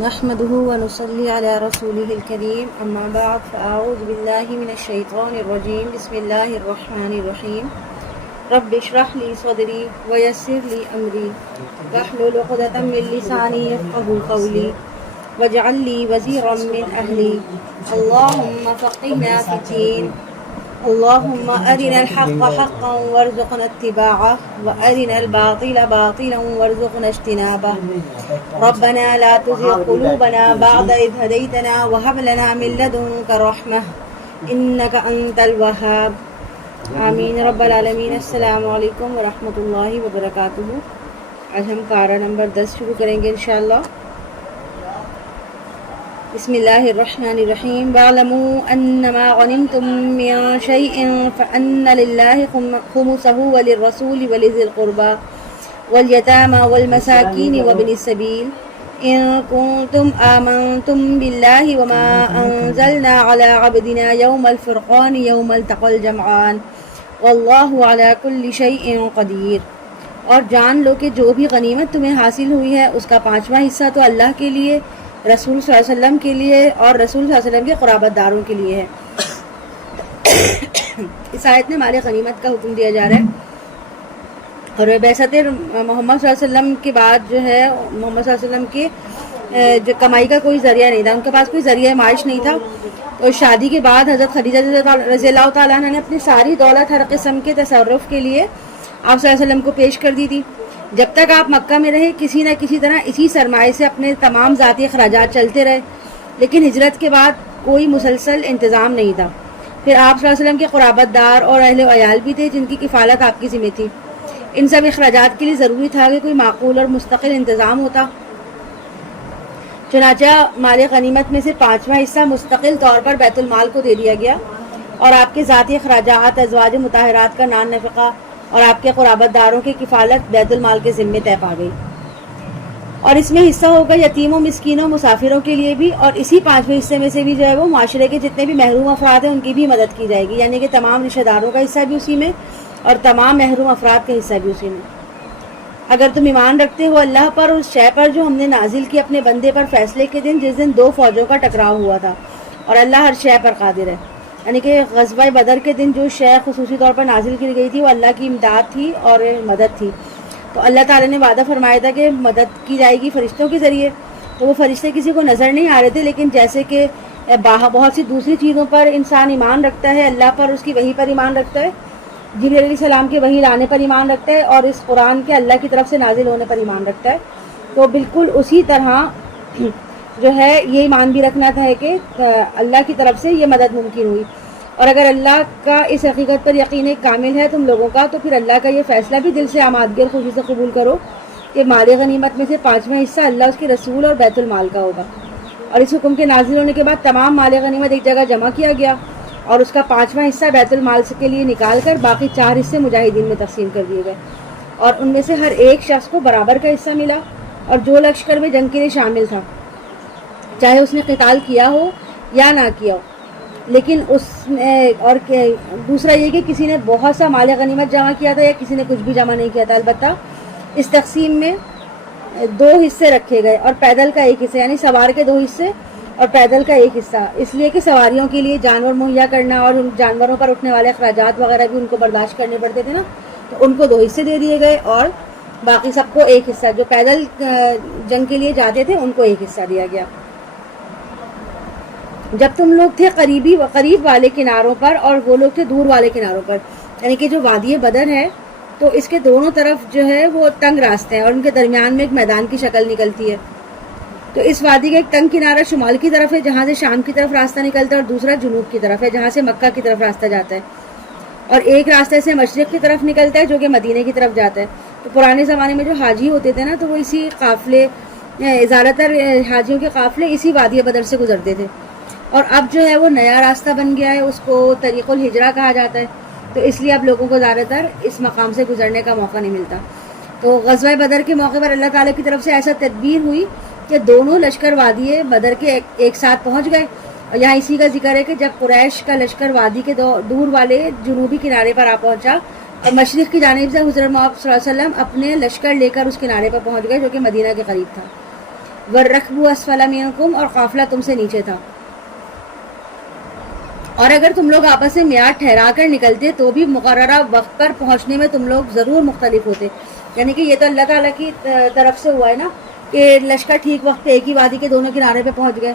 نحمده ونصلي على رسوله الكريم أما بعد فأعوذ بالله من الشيطان الرجيم بسم الله الرحمن الرحيم رب اشرح لي صدري ويسر لي أمري واحلل عقدة من لساني يفقهوا قولي واجعل لي وزيرا من أهلي اللهم فقهنا في الدين اللهم أرنا الحق حقا وارزقنا اتباعه وأرنا الباطل باطلا وارزقنا اجتنابه ربنا لا تزغ قلوبنا بعد إذ هديتنا وهب لنا من لدنك رحمة إنك أنت الوهاب آمین رب العالمین۔ السلام علیکم ورحمۃ اللہ وبرکاتہ۔ آج ہم پارہ نمبر 10 شروع کریں گے انشاءاللہ۔ بسم اللہ الرحمن الرحیم۔ وَاعْلَمُوا أَنَّمَا غَنِمْتُم مِّن شَيْءٍ فَأَنَّ لِلَّهِ خُمُسَهُ وَلِلرَّسُولِ وَلِذِي الْقُرْبَى وَالْيَتَامَى وَالْمَسَاكِينِ وَابْنِ السَّبِيلِ إِن كُنتُمْ آمَنتُم بِاللَّهِ وَمَا أَنزَلْنَا عَلَىٰ عَبْدِنَا يَوْمَ الْفُرْقَانِ يَوْمَ الْتَقَى الْجَمْعَانِ وَاللَّهُ عَلَىٰ كُلِّ شَيْءٍ قَدِيرٌ۔ اور جان لو کہ جو بھی غنیمت تمہیں حاصل ہوئی ہے اس کا 5واں حصہ تو اللہ کے لیے، رسول صلی اللہ علیہ وسلم کے لیے اور رسول صلی اللہ علیہ وسلم کے قرابت داروں کے لیے ہے۔ اس آیت میں مال غنیمت کا حکم دیا جا رہا ہے، اور بعثت محمد صلی اللہ علیہ وسلم کے بعد جو ہے محمد صلی اللہ علیہ وسلم کے جو کمائی کا کوئی ذریعہ نہیں تھا، ان کے پاس کوئی ذریعہ معاش نہیں تھا۔ تو شادی کے بعد حضرت خدیجہ رضی اللہ تعالیٰ عنہ نے اپنی ساری دولت ہر قسم کے تصرف کے لیے آپ صلی اللہ علیہ وسلم کو پیش کر دی تھی۔ جب تک آپ مکہ میں رہے کسی نہ کسی طرح اسی سرمایے سے اپنے تمام ذاتی اخراجات چلتے رہے، لیکن ہجرت کے بعد کوئی مسلسل انتظام نہیں تھا۔ پھر آپ صلی اللہ علیہ وسلم کے قرابت دار اور اہل و عیال بھی تھے جن کی کفالت آپ کی ذمہ تھی۔ ان سب اخراجات کے لیے ضروری تھا کہ کوئی معقول اور مستقل انتظام ہوتا۔ چنانچہ مال غنیمت میں سے 5واں حصہ مستقل طور پر بیت المال کو دے دیا گیا، اور آپ کے ذاتی اخراجات، ازواج مطہرات کا نان نفقہ اور آپ کے قرابت داروں کی کفالت بیت المال کے ذمے طے پا گئی۔ اور اس میں حصہ ہوگا یتیموں، مسکینوں، مسافروں کے لیے بھی، اور اسی 5ویں حصے میں سے بھی جو ہے وہ معاشرے کے جتنے بھی محروم افراد ہیں ان کی بھی مدد کی جائے گی، یعنی کہ تمام رشتہ داروں کا حصہ بھی اسی میں اور تمام محروم افراد کا حصہ بھی اسی میں۔ اگر تم ایمان رکھتے ہو اللہ پر، اس شے پر جو ہم نے نازل کی اپنے بندے پر فیصلے کے دن، جس دن 2 فوجوں کا ٹکراؤ ہوا تھا، اور اللہ ہر شے پر قادر ہے۔ یعنی کہ غزوہ بدر کے دن جو شے خصوصی طور پر نازل کی گئی تھی وہ اللہ کی امداد تھی اور مدد تھی۔ تو اللہ تعالیٰ نے وعدہ فرمایا تھا کہ مدد کی جائے گی فرشتوں کے ذریعے۔ تو وہ فرشتے کسی کو نظر نہیں آ رہے تھے، لیکن جیسے کہ بہت سی دوسری چیزوں پر انسان ایمان رکھتا ہے، اللہ پر، اس کی وحی پر ایمان رکھتا ہے، جبریل علیہ السلام کے وحی لانے پر ایمان رکھتا ہے، اور اس قرآن کے اللہ کی طرف سے نازل ہونے پر ایمان رکھتا ہے، تو بالکل اسی طرح جو ہے یہ ایمان بھی رکھنا تھا کہ اللہ کی طرف سے یہ مدد ممکن ہوئی۔ اور اگر اللہ کا اس حقیقت پر یقین کامل ہے تم لوگوں کا، تو پھر اللہ کا یہ فیصلہ بھی دل سے آمادگی اور خوشی سے قبول کرو کہ مال غنیمت میں سے 5واں حصہ اللہ، اس کے رسول اور بیت المال کا ہوگا۔ اور اس حکم کے نازل ہونے کے بعد تمام مال غنیمت ایک جگہ جمع کیا گیا، اور اس کا 5واں حصہ بیت المال کے لیے نکال کر باقی 4 حصے مجاہدین میں تقسیم کر دیے گئے، اور ان میں سے ہر ایک شخص کو برابر کا حصہ ملا۔ اور جو لشکر میں جنگ کے لیے شامل تھا، چاہے اس نے قتال کیا ہو یا نہ کیا ہو، لیکن اس نے، اور دوسرا یہ کہ کسی نے بہت سا مال غنیمت جمع کیا تھا یا کسی نے کچھ بھی جمع نہیں کیا تھا، البتہ اس تقسیم میں 2 حصے رکھے گئے، اور پیدل کا 1 حصہ، یعنی سوار کے 2 حصے اور پیدل کا 1 حصہ، اس لیے کہ سواریوں کے لیے جانور مہیا کرنا اور ان جانوروں پر اٹھنے والے اخراجات وغیرہ بھی ان کو برداشت کرنے پڑتے تھے نا، تو ان کو 2 حصے دے دیے گئے، اور باقی سب کو 1 حصہ، جو پیدل جنگ کے لیے جاتے تھے ان کو 1 حصہ دیا گیا۔ جب تم لوگ تھے قریب والے کناروں پر اور وہ لوگ تھے دور والے کناروں پر، یعنی کہ جو وادی بدر ہے تو اس کے دونوں طرف جو ہے وہ تنگ راستے ہیں، اور ان کے درمیان میں ایک میدان کی شکل نکلتی ہے۔ تو اس وادی کا ایک تنگ کنارہ شمال کی طرف ہے جہاں سے شام کی طرف راستہ نکلتا ہے، اور دوسرا جنوب کی طرف ہے جہاں سے مکہ کی طرف راستہ جاتا ہے، اور ایک راستے سے مشرق کی طرف نکلتا ہے جو کہ مدینے کی طرف جاتا ہے۔ تو پرانے زمانے میں جو حاجی ہوتے تھے نا، تو وہ اسی قافلے، زیادہ تر حاجیوں کے قافلے اسی وادی بدر سے گزرتے تھے، اور اب جو ہے وہ نیا راستہ بن گیا ہے، اس کو طریق الہجرہ کہا جاتا ہے، تو اس لیے اب لوگوں کو زیادہ تر اس مقام سے گزرنے کا موقع نہیں ملتا۔ تو غزوہ بدر کے موقع پر اللہ تعالیٰ کی طرف سے ایسا تدبیر ہوئی کہ دونوں لشکر وادی بدر کے ایک ساتھ پہنچ گئے، اور یہاں اسی کا ذکر ہے کہ جب قریش کا لشکر وادی کے دور والے جنوبی کنارے پر آ پہنچا، اور مشرق کی جانب سے حضرت محمد صلی اللہ علیہ وسلم اپنے لشکر لے کر اس کنارے پر پہنچ گئے جو کہ مدینہ کے قریب تھا۔ والركب اسفل منكم, اور قافلہ تم سے نیچے تھا. اور اگر تم لوگ آپس میں میعاد ٹھہرا کر نکلتے تو بھی مقررہ وقت پر پہنچنے میں تم لوگ ضرور مختلف ہوتے. یعنی کہ یہ تو اللہ تعالیٰ کی طرف سے ہوا ہے نا کہ لشکر ٹھیک وقت پہ ایک ہی وادی کے دونوں کنارے پہ پہنچ گئے.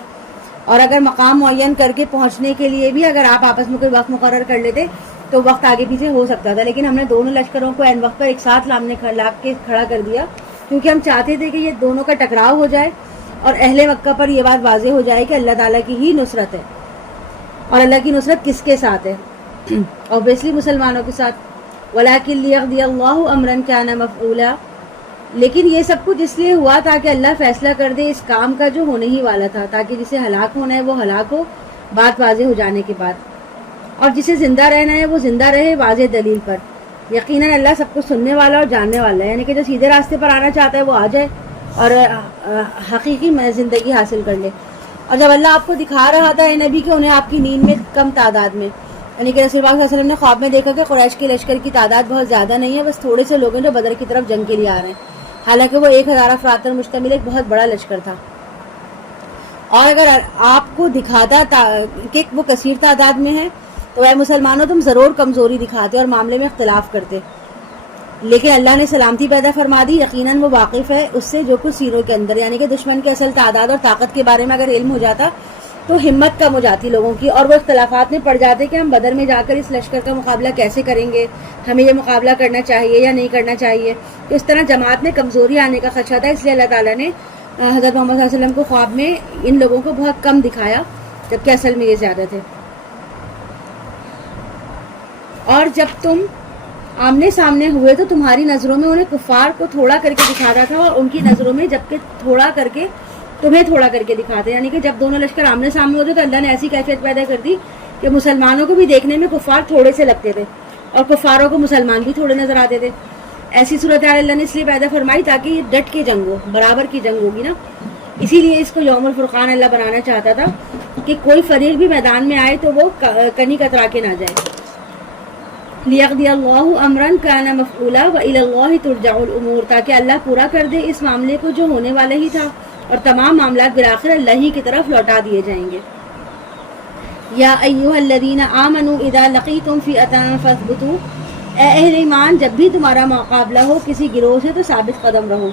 اور اگر مقام معین کر کے پہنچنے کے لیے بھی اگر آپ آپس میں کوئی وقت مقرر کر لیتے تو وقت آگے پیچھے ہو سکتا تھا, لیکن ہم نے دونوں لشکروں کو عین وقت پر ایک ساتھ لا کے کھڑا کر دیا, کیونکہ ہم چاہتے تھے کہ یہ دونوں کا ٹکراؤ ہو جائے اور اہل مکہ پر یہ بات واضح ہو جائے کہ اللہ تعالیٰ کی ہی نصرت ہے. اور اللہ کی نصرت کس کے ساتھ ہے؟ اوبیسلی مسلمانوں کے ساتھ. وَلَٰكِن لِيَقْضِيَ اللَّهُ أَمْرًا كَانَ مَفْعُولًا, لیکن یہ سب کچھ اس لیے ہوا تاکہ اللہ فیصلہ کر دے اس کام کا جو ہونے ہی والا تھا, تاکہ جسے ہلاک ہونا ہے وہ ہلاک ہو بات واضح ہو جانے کے بعد, اور جسے زندہ رہنا ہے وہ زندہ رہے واضح دلیل پر. یقیناً اللہ سب کو سننے والا اور جاننے والا ہے, یعنی کہ جو سیدھے راستے پر آنا چاہتا ہے وہ آ جائے اور حقیقی زندگی حاصل کر لے. اور جب اللہ آپ کو دکھا رہا تھا اے نبی کہ انہیں آپ کی نیند میں کم تعداد میں, یعنی کہ رسول اللہ صلی اللہ علیہ وسلم نے خواب میں دیکھا کہ قریش کے لشکر کی تعداد بہت زیادہ نہیں ہے, بس تھوڑے سے لوگ ہیں جو بدر کی طرف جنگ کے لیے آ رہے ہیں, حالانکہ وہ 1000 افراد پر مشتمل ایک بہت بڑا لشکر تھا. اور اگر آپ کو دکھاتا کہ وہ کثیر تعداد میں ہے تو اے مسلمانوں تم ضرور کمزوری دکھاتے اور معاملے میں اختلاف کرتے, لیکن اللہ نے سلامتی پیدا فرما دی. یقیناً وہ واقف ہے اس سے جو کچھ سینوں کے اندر, یعنی کہ دشمن کے اصل تعداد اور طاقت کے بارے میں اگر علم ہو جاتا تو ہمت کم ہو جاتی لوگوں کی, اور وہ اختلافات میں پڑ جاتے کہ ہم بدر میں جا کر اس لشکر کا مقابلہ کیسے کریں گے, ہمیں یہ مقابلہ کرنا چاہیے یا نہیں کرنا چاہیے. تو اس طرح جماعت میں کمزوری آنے کا خدشہ تھا, اس لیے اللہ تعالیٰ نے حضرت محمد صلی اللہ علیہ وسلم کو خواب میں ان لوگوں کو بہت کم دکھایا, جبکہ اصل میں یہ زیادہ تھے. اور جب تم آمنے سامنے ہوئے تو تمہاری نظروں میں انہیں کفار کو تھوڑا کر کے دکھا رہا تھا, اور ان کی نظروں میں جبکہ تھوڑا کر کے تمہیں تھوڑا کر کے دکھاتے. یعنی کہ جب دونوں لشکر آمنے سامنے ہوتے تو اللہ نے ایسی کیفیت پیدا کر دی کہ مسلمانوں کو بھی دیکھنے میں کفار تھوڑے سے لگتے تھے اور کفاروں کو مسلمان بھی تھوڑے نظر آتے تھے. ایسی صورتحال اللہ نے اس لیے پیدا فرمائی تاکہ یہ ڈٹ کے جنگ ہو, برابر کی جنگ ہوگی نا. اسی لیے اس کو یوم الفرقان اللہ بنانا چاہتا تھا کہ کوئی فریق بھی میدان میں آئے تو وہ کنی کترا کے نہ جائے. لیقضی اللہ امرا کان مفعولا والی اللہ ترجع الامور, تاکہ اللہ پورا کر دے اس معاملے کو جو ہونے والا ہی تھا, اور تمام معاملات بالآخر اللہ ہی کی طرف لوٹا دیے جائیں گے. یا ایھا الذین آمنوا اذا لقیتم فئۃ فاثبتوا, اے اہل ایمان جب بھی تمہارا مقابلہ ہو کسی گروہ سے تو ثابت قدم رہو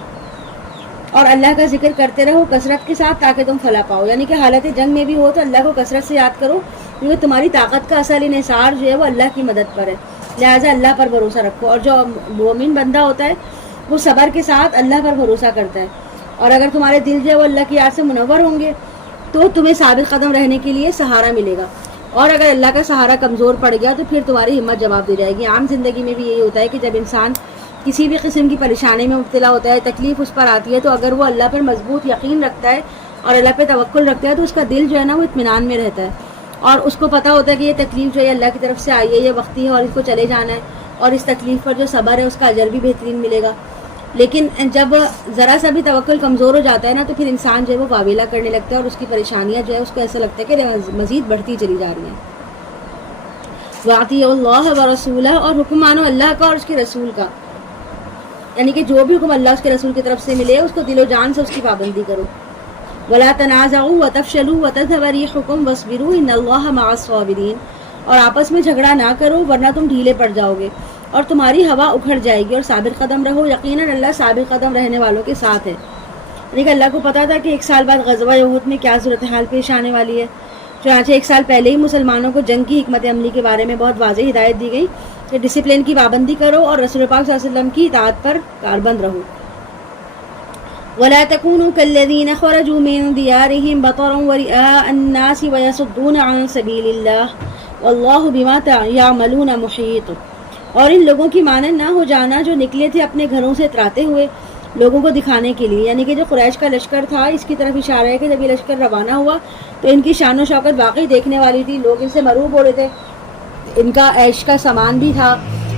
اور اللہ کا ذکر کرتے رہو کثرت کے ساتھ تاکہ تم فلاح پاؤ. یعنی کہ حالت جنگ میں بھی ہو تو اللہ کو کثرت سے یاد کرو, کیونکہ تمہاری طاقت کا اصل انحصار جو ہے وہ اللہ کی مدد پر ہے, لہٰذا اللہ پر بھروسہ رکھو. اور جو مومن بندہ ہوتا ہے وہ صبر کے ساتھ اللہ پر بھروسہ کرتا ہے, اور اگر تمہارے دل جو ہے وہ اللہ کی یاد سے منور ہوں گے تو تمہیں ثابت قدم رہنے کے لیے سہارا ملے گا. اور اگر اللہ کا سہارا کمزور پڑ گیا تو پھر تمہاری ہمت جواب دے جائے گی. عام زندگی میں بھی یہی ہوتا ہے کہ جب انسان کسی بھی قسم کی پریشانی میں مبتلا ہوتا ہے, تکلیف اس پر آتی ہے, تو اگر وہ اللہ پر مضبوط یقین رکھتا ہے اور اللہ پہ توکل رکھتا ہے تو اس کا دل جو ہے نا وہ اطمینان میں رہتا ہے, اور اس کو پتہ ہوتا ہے کہ یہ تکلیف جو ہے اللہ کی طرف سے آئی ہے, یہ وقتی ہے اور اس کو چلے جانا ہے, اور اس تکلیف پر جو صبر ہے اس کا اجر بھی بہترین ملے گا. لیکن جب ذرا سا بھی توکل کمزور ہو جاتا ہے نا تو پھر انسان جو ہے وہ واویلا کرنے لگتا ہے, اور اس کی پریشانیاں جو ہے اس کو ایسا لگتا ہے کہ مزید بڑھتی چلی جا رہی ہیں. واطیعوا اللہ ورسولہ, اور حکم مانو اللہ کا اور اس کے رسول کا, یعنی کہ جو بھی حکم اللہ اس کے رسول کی طرف سے ملے اس کو دل و جان سے اس کی پابندی کرو. ولا تنازعوا وتفشلوا وتذهب ريحكم واصبروا ان اللہ مع الصابرین, اور آپس میں جھگڑا نہ کرو ورنہ تم ڈھیلے پڑ جاؤ گے اور تمہاری ہوا اکھڑ جائے گی, اور ثابت قدم رہو, یقیناً اللہ ثابت قدم رہنے والوں کے ساتھ ہے. لیکن اللہ کو پتا تھا کہ 1 سال بعد غزوہ احد میں کیا صورتحال پیش آنے والی ہے, چنانچہ 1 سال پہلے ہی مسلمانوں کو جنگ کی حکمت عملی کے بارے میں بہت واضح ہدایت دی گئی کہ ڈسپلن کی پابندی کرو اور رسول پاک صلی اللہ علیہ وسلم کی اطاعت پر کاربند رہو. ولا تكونوا كالذين خرجوا من ديارهم بطرا ورئاء الناس ويصدون عن سبيل الله والله بما يعملون محيط, اور ان لوگوں کی مانند نہ ہو جانا جو نکلے تھے اپنے گھروں سے اتراتے ہوئے لوگوں کو دکھانے کے لیے. یعنی کہ جو قریش کا لشکر تھا اس کی طرف اشارہ ہے کہ جب یہ لشکر روانہ ہوا تو ان کی شان و شوکت واقعی دیکھنے والی تھی, لوگ ان سے مروب ہو رہے تھے, ان کا عیش کا سامان بھی تھا.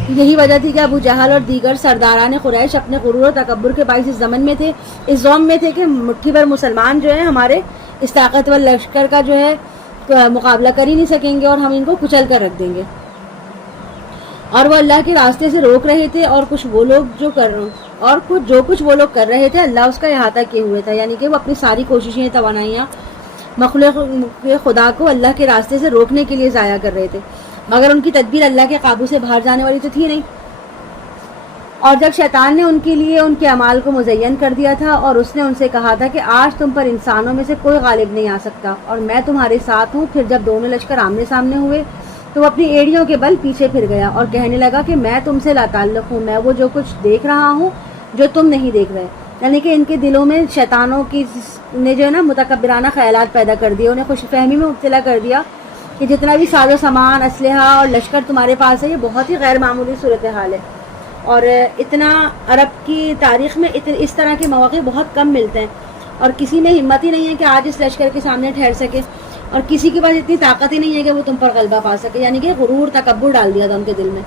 یہی وجہ تھی کہ ابو جہل اور دیگر سرداران قریش اپنے غرور و تکبر کے باعث اس ضمن میں تھے کہ مٹھی بھر مسلمان جو ہیں ہمارے اس طاقتور لشکر کا جو ہے مقابلہ کر ہی نہیں سکیں گے اور ہم ان کو کچل کر رکھ دیں گے. اور وہ اللہ کے راستے سے روک رہے تھے, اور کچھ وہ لوگ جو اور جو کچھ وہ لوگ کر رہے تھے اللہ اس کا احاطہ کیے ہوئے تھا، یعنی کہ وہ اپنی ساری کوششیں توانائیاں مخلوق خدا کو اللہ کے راستے سے روکنے کے لیے ضائع کر رہے تھے، مگر ان کی تدبیر اللہ کے قابو سے باہر جانے والی تو تھی نہیں۔ اور جب شیطان نے ان کے لیے ان کے اعمال کو مزین کر دیا تھا اور اس نے ان سے کہا تھا کہ آج تم پر انسانوں میں سے کوئی غالب نہیں آ سکتا اور میں تمہارے ساتھ ہوں، پھر جب دونوں لشکر آمنے سامنے ہوئے تو وہ اپنی ایڑیوں کے بل پیچھے پھر گیا اور کہنے لگا کہ میں تم سے لا تعلق ہوں، میں وہ جو کچھ دیکھ رہا ہوں جو تم نہیں دیکھ رہے۔ یعنی کہ ان کے دلوں میں شیطانوں کی نے جو ہے نا متکبرانہ خیالات پیدا کر دیے، انہیں خوش فہمی میں مبتلا کر دیا کہ جتنا بھی ساز و سامان، اسلحہ اور لشکر تمہارے پاس ہے یہ بہت ہی غیر معمولی صورتحال ہے، اور اتنا عرب کی تاریخ میں اس طرح کے مواقع بہت کم ملتے ہیں، اور کسی میں ہمت ہی نہیں ہے کہ آج اس لشکر کے سامنے ٹھہر سکے، اور کسی کے پاس اتنی طاقت ہی نہیں ہے کہ وہ تم پر غلبہ پا سکے، یعنی کہ غرور تکبر ڈال دیا تھا ان کے دل میں۔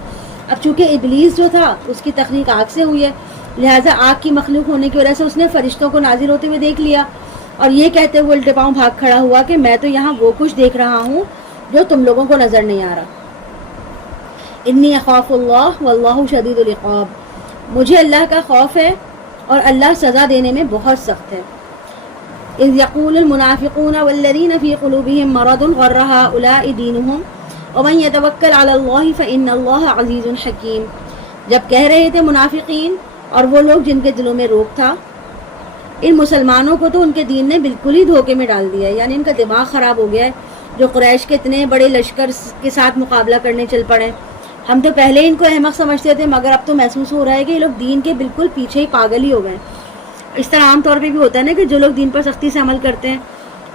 اب چونکہ ابلیس جو تھا اس کی تخلیق آگ سے ہوئی ہے، لہٰذا آگ کی مخلوق ہونے کی وجہ سے اس نے فرشتوں کو نازل ہوتے ہوئے دیکھ لیا، اور یہ کہتے ہوئے الٹے پاؤں بھاگ کھڑا ہوا کہ میں تو یہاں وہ کچھ دیکھ رہا ہوں جو تم لوگوں کو نظر نہیں آ رہا۔ انی اخاف اللہ واللہ شدید العقاب، مجھے اللہ کا خوف ہے اور اللہ سزا دینے میں بہت سخت ہے۔ اذ یقول المنافقون والذین فی قلوبہم مرض غر ہؤلاء دینہم ومن یتوکل علی اللہ فإن اللہ عزیز حکیم، جب کہہ رہے تھے منافقین اور وہ لوگ جن کے دلوں میں روگ تھا، ان مسلمانوں کو تو ان کے دین نے بالکل ہی دھوکے میں ڈال دیا ہے، یعنی ان کا دماغ خراب ہو گیا ہے، جو قریش کے اتنے بڑے لشکر کے ساتھ مقابلہ کرنے چل پڑے۔ ہم تو پہلے ان کو احمق سمجھتے تھے، مگر اب تو محسوس ہو رہا ہے کہ یہ لوگ دین کے بالکل پیچھے ہی پاگل ہی ہو گئے۔ اس طرح عام طور پہ بھی ہوتا ہے نا کہ جو لوگ دین پر سختی سے عمل کرتے ہیں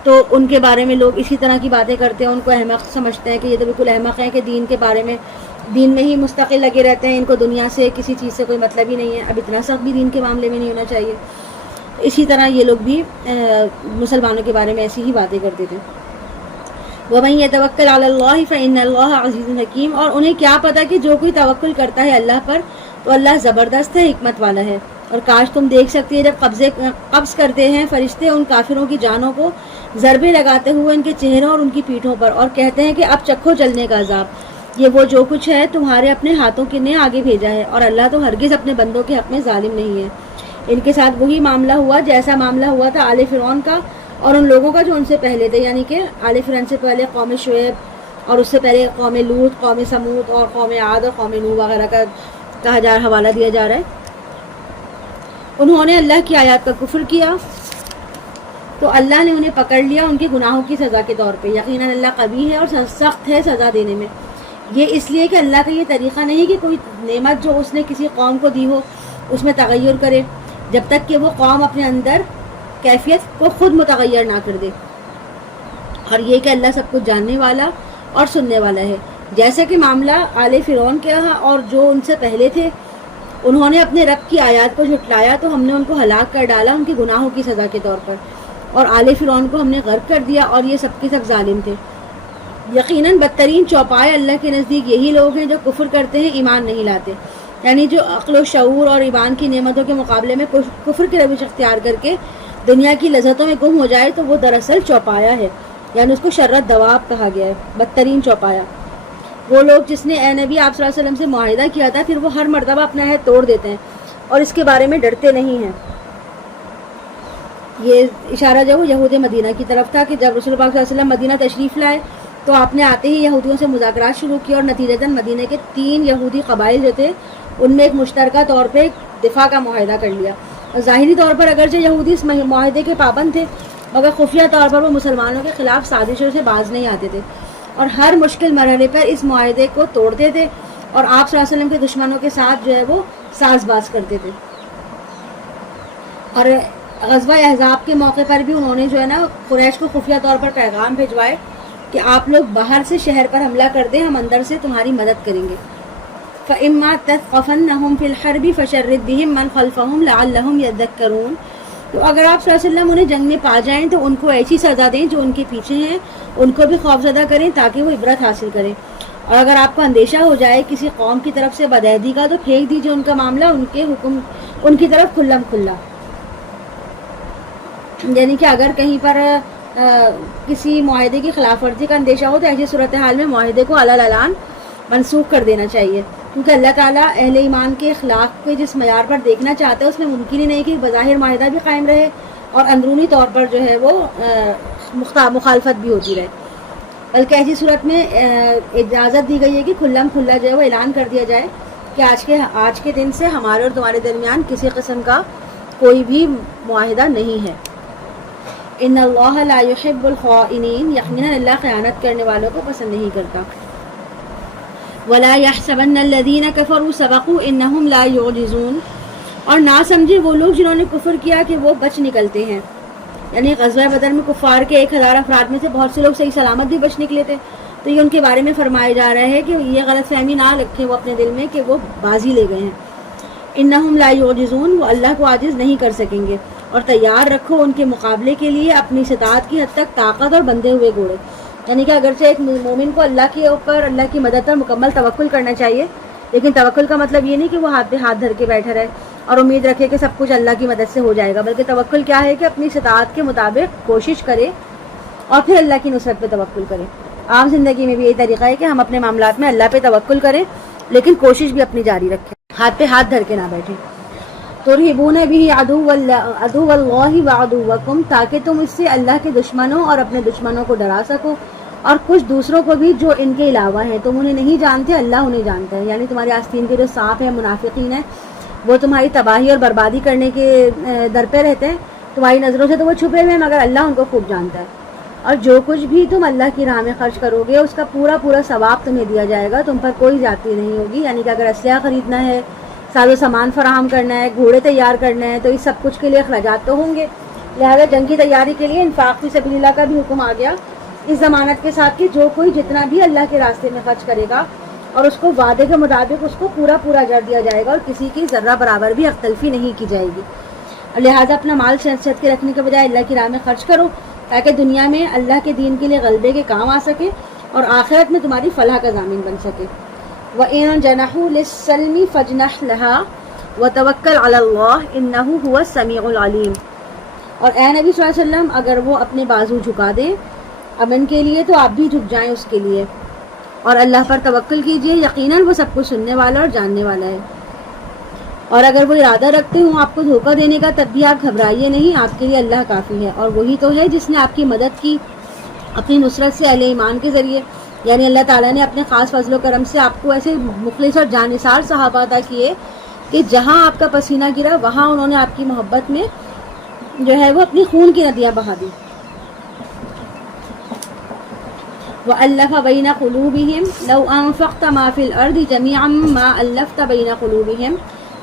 تو ان کے بارے میں لوگ اسی طرح کی باتیں کرتے ہیں، ان کو احمق سمجھتے ہیں کہ یہ تو بالکل احمق ہیں کہ دین کے بارے میں دین میں ہی مستقل لگے رہتے ہیں، ان کو دنیا سے کسی چیز سے کوئی مطلب ہی نہیں ہے۔ اب اتنا سخت بھی دین کے معاملے میں نہیں ہونا چاہیے۔ اسی طرح یہ لوگ بھی مسلمانوں کے بارے میں ایسی ہی باتیں کرتے تھے۔ وَمَن يَتَوَكَّلْ عَلَى اللَّهِ فَإِنَّ اللَّهَ عَزِيزٌ حَكِيمٌ، اور انہیں کیا پتہ کہ جو کوئی توکل کرتا ہے اللہ پر تو اللہ زبردست ہے، حکمت والا ہے۔ اور کاش تم دیکھ سکتے ہیں جب قبض کرتے ہیں فرشتے ان کافروں کی جانوں کو، ضربے لگاتے ہوئے ان کے چہروں اور ان کی پیٹھوں پر، اور کہتے ہیں کہ اب چکھو جلنے کا عذاب، یہ وہ جو کچھ ہے تمہارے اپنے ہاتھوں کے نے آگے بھیجا ہے، اور اللہ تو ہرگز اپنے بندوں کے حق میں ظالم نہیں ہے۔ ان کے ساتھ وہی معاملہ ہوا جیسا معاملہ ہوا تھا آل فرعون کا اور ان لوگوں کا جو ان سے پہلے تھے، یعنی کہ آل فرعون سے پہلے قوم شعیب، اور اس سے پہلے قوم لوط، قوم سمود اور قوم عاد اور قوم نوح وغیرہ کا کہا حوالہ دیا جا رہا ہے۔ انہوں نے اللہ کی آیات کا کفر کیا تو اللہ نے انہیں پکڑ لیا ان کے گناہوں کی سزا کے طور پہ۔ یقیناً اللہ قوی ہے اور سخت ہے سزا دینے میں۔ یہ اس لیے کہ اللہ کا یہ طریقہ نہیں کہ کوئی نعمت جو اس نے کسی قوم کو دی ہو اس میں تغیر کرے جب تک کہ وہ قوم اپنے اندر کیفیت کو خود متغیر نہ کر دے، اور یہ کہ اللہ سب کچھ جاننے والا اور سننے والا ہے۔ جیسا کہ معاملہ آل فرعون کا اور جو ان سے پہلے تھے، انہوں نے اپنے رب کی آیات کو جھٹلایا تو ہم نے ان کو ہلاک کر ڈالا ان کے گناہوں کی سزا کے طور پر، اور آل فرعون کو ہم نے غرق کر دیا اور یہ سب کے سب ظالم تھے۔ یقیناً بدترین چوپائے اللہ کے نزدیک یہی لوگ ہیں جو کفر کرتے ہیں، ایمان نہیں لاتے، یعنی جو عقل و شعور اور ایمان کی نعمتوں کے مقابلے میں کفر کی روش اختیار کر کے دنیا کی لذتوں میں گم ہو جائے تو وہ دراصل چوپایا ہے، یعنی اس کو شرت دواب کہا گیا ہے، بدترین چوپایا۔ وہ لوگ جس نے اے نبی آپ صلی اللہ علیہ وسلم سے معاہدہ کیا تھا، پھر وہ ہر مرتبہ اپنا عہد توڑ دیتے ہیں اور اس کے بارے میں ڈرتے نہیں ہیں۔ یہ اشارہ جو یہود مدینہ کی طرف تھا کہ جب رسول پاک صلی اللہ علیہ وسلم مدینہ تشریف لائے تو آپ نے آتے ہی یہودیوں سے مذاکرات شروع کیے، اور نتیجتاً مدینہ کے 3 یہودی قبائل جو تھے ان میں ایک مشترکہ طور پہ دفاع کا معاہدہ کر لیا، اور ظاہری طور پر اگرچہ یہودی اس معاہدے کے پابند تھے مگر خفیہ طور پر وہ مسلمانوں کے خلاف سازشوں سے باز نہیں آتے تھے، اور ہر مشکل مرحلے پر اس معاہدے کو توڑتے تھے اور آپ صلی اللہ علیہ وسلم کے دشمنوں کے ساتھ جو ہے وہ ساز باز کرتے تھے۔ اور غزوہ احزاب کے موقع پر بھی انہوں نے جو ہے نا قریش کو خفیہ طور پر پیغام بھجوائے کہ آپ لوگ باہر سے شہر پر حملہ کر دیں، ہم اندر سے تمہاری مدد کریں گے۔ فَإِمَّا تَثْقَفَنَّهُمْ فِي الْحَرْبِ فَشَرِّدْ بِهِمْ مَنْ خَلْفَهُمْ لَعَلَّهُمْ يَذَّكَّرُونَ، تو اگر آپ صلی اللہ علیہ وسلم انہیں جنگ میں پا جائیں تو ان کو ایسی سزا دیں جو ان کے پیچھے ہیں، ان کو بھی خوفزدہ کریں تاکہ وہ عبرت حاصل کریں، اور اگر آپ کو اندیشہ ہو جائے کسی قوم کی طرف سے بدعہدی کا تو پھینک دیجیے ان کا معاملہ ان کے حکم ان کی طرف کھلم کھلا۔ یعنی کہ اگر کہیں پر کسی معاہدے کی خلاف ورزی کا اندیشہ ہو تو ایسی صورتحال میں معاہدے کو علل اعلان منسوخ کر دینا چاہیے، کیونکہ اللہ تعالیٰ اہل ایمان کے اخلاق کے جس معیار پر دیکھنا چاہتا ہے اس میں ممکن ہی نہیں کہ بظاہر معاہدہ بھی قائم رہے اور اندرونی طور پر جو ہے وہ مخالفت بھی ہوتی رہے، بلکہ ایسی صورت میں اجازت دی گئی ہے کہ کھلم کھلا جو ہے وہ اعلان کر دیا جائے کہ آج کے دن سے ہمارے اور تمہارے درمیان کسی قسم کا کوئی بھی معاہدہ نہیں ہے۔ ان اللہ لا يحب الخائنین، یقیناً اللہ خیانت کرنے والوں کو پسند نہیں کرتا۔ ولا يحسبن الذين كفروا سبقوا انهم لا يعجزون، اور نہ سمجھے وہ لوگ جنہوں نے کفر کیا کہ وہ بچ نکلتے ہیں، یعنی غزوہ بدر میں کفار کے 1000 افراد میں سے بہت سے لوگ صحیح سلامت بھی بچ نکلے تھے، تو یہ ان کے بارے میں فرمایا جا رہا ہے کہ یہ غلط فہمی نہ رکھیں وہ اپنے دل میں کہ وہ بازی لے گئے ہیں۔ انہم لا یعجزون، وہ اللہ کو عاجز نہیں کر سکیں گے، اور تیار رکھو ان کے مقابلے کے لیے اپنی استطاعت کی حد تک طاقت اور بندھے ہوئے گھوڑے، یعنی کہ اگرچہ ایک مومن کو اللہ کے اوپر اللہ کی مدد پر مکمل توکل کرنا چاہیے، لیکن توکل کا مطلب یہ نہیں کہ وہ ہاتھ پہ ہاتھ دھر کے بیٹھا رہے اور امید رکھے کہ سب کچھ اللہ کی مدد سے ہو جائے گا، بلکہ توکل کیا ہے کہ اپنی استطاعت کے مطابق کوشش کرے اور پھر اللہ کی نصرت پہ توکل کرے۔ عام زندگی میں بھی یہی طریقہ ہے کہ ہم اپنے معاملات میں اللہ پہ توکل کریں لیکن کوشش بھی اپنی جاری رکھیں، ہاتھ پہ ہاتھ دھر کے نہ بیٹھیں۔ ترہبون بھی عدو اللہ وعدوکم، تاکہ تم اس سے اللہ کے دشمنوں اور اپنے دشمنوں کو ڈرا سکو، اور کچھ دوسروں کو بھی جو ان کے علاوہ ہیں، تم انہیں نہیں جانتے اللہ انہیں جانتا ہے، یعنی تمہارے آستین کے جو سانپ ہیں منافقین ہیں وہ تمہاری تباہی اور بربادی کرنے کے در پہ رہتے ہیں، تمہاری نظروں سے تو وہ چھپے ہوئے ہیں مگر اللہ ان کو خوب جانتا ہے، اور جو کچھ بھی تم اللہ کی راہ میں خرچ کرو گے اس کا پورا ثواب تمہیں دیا جائے گا، تم پر کوئی زیادتی نہیں ہوگی، یعنی کہ اگر اسلحہ خریدنا ہے، ساز و سامان فراہم کرنا ہے، گھوڑے تیار کرنا ہے، تو اس سب کچھ کے لیے اخراجات تو ہوں گے، لہذا جنگ کی تیاری کے لیے انفاق فی سبیل اللہ کا بھی حکم آ گیا، اس ضمانت کے ساتھ کہ جو کوئی جتنا بھی اللہ کے راستے میں خرچ کرے گا اور اس کو وعدے کے مطابق اس کو پورا اجر دیا جائے گا، اور کسی کی ذرہ برابر بھی حق تلفی نہیں کی جائے گی، لہذا اپنا مال شہد کے رکھنے کے بجائے اللہ کی راہ میں خرچ کرو تاکہ دنیا میں اللہ کے دین کے لیے غلبے کے کام آ سکے اور آخرت میں تمہاری فلاح کا ضامن بن سکے۔ وَإِن جَنَحُوا لِلسَّلْمِ فَاجْنَحْ لَهَا وَتَوَكَّلْ عَلَى اللَّهِ إِنَّهُ هُوَ السَّمِيعُ الْعَلِيمُ، اور اے نبی صلی اللہ علیہ وسلم اگر وہ اپنے بازو جھکا دے امن کے لیے تو آپ بھی جھک جائیں اس کے لیے، اور اللہ پر توکل کیجیے، یقیناً وہ سب کچھ سننے والا اور جاننے والا ہے، اور اگر وہ ارادہ رکھتے ہوں آپ کو دھوکہ دینے کا تب بھی آپ گھبرائیے نہیں، آپ کے لیے اللہ کافی ہے، اور وہی تو ہے جس نے آپ کی مدد کی اپنی نصرت سے اہل ایمان کے ذریعے، یعنی اللہ تعالیٰ نے اپنے خاص فضل و کرم سے آپ کو ایسے مخلص اور جانثار صحابہ عطا کیے کہ جہاں آپ کا پسینہ گرا وہاں انہوں نے آپ کی محبت میں جو ہے وہ اپنی خون کی ندیاں بہا دی۔ وَأَلَّفَ بَيْنَ قُلُوبِهِمْ لَوْ أَنفَقْتَ مَا فِي الْأَرْضِ جَمِيعًا مَا أَلَّفْتَ بَيْنَ قُلُوبِهِمْ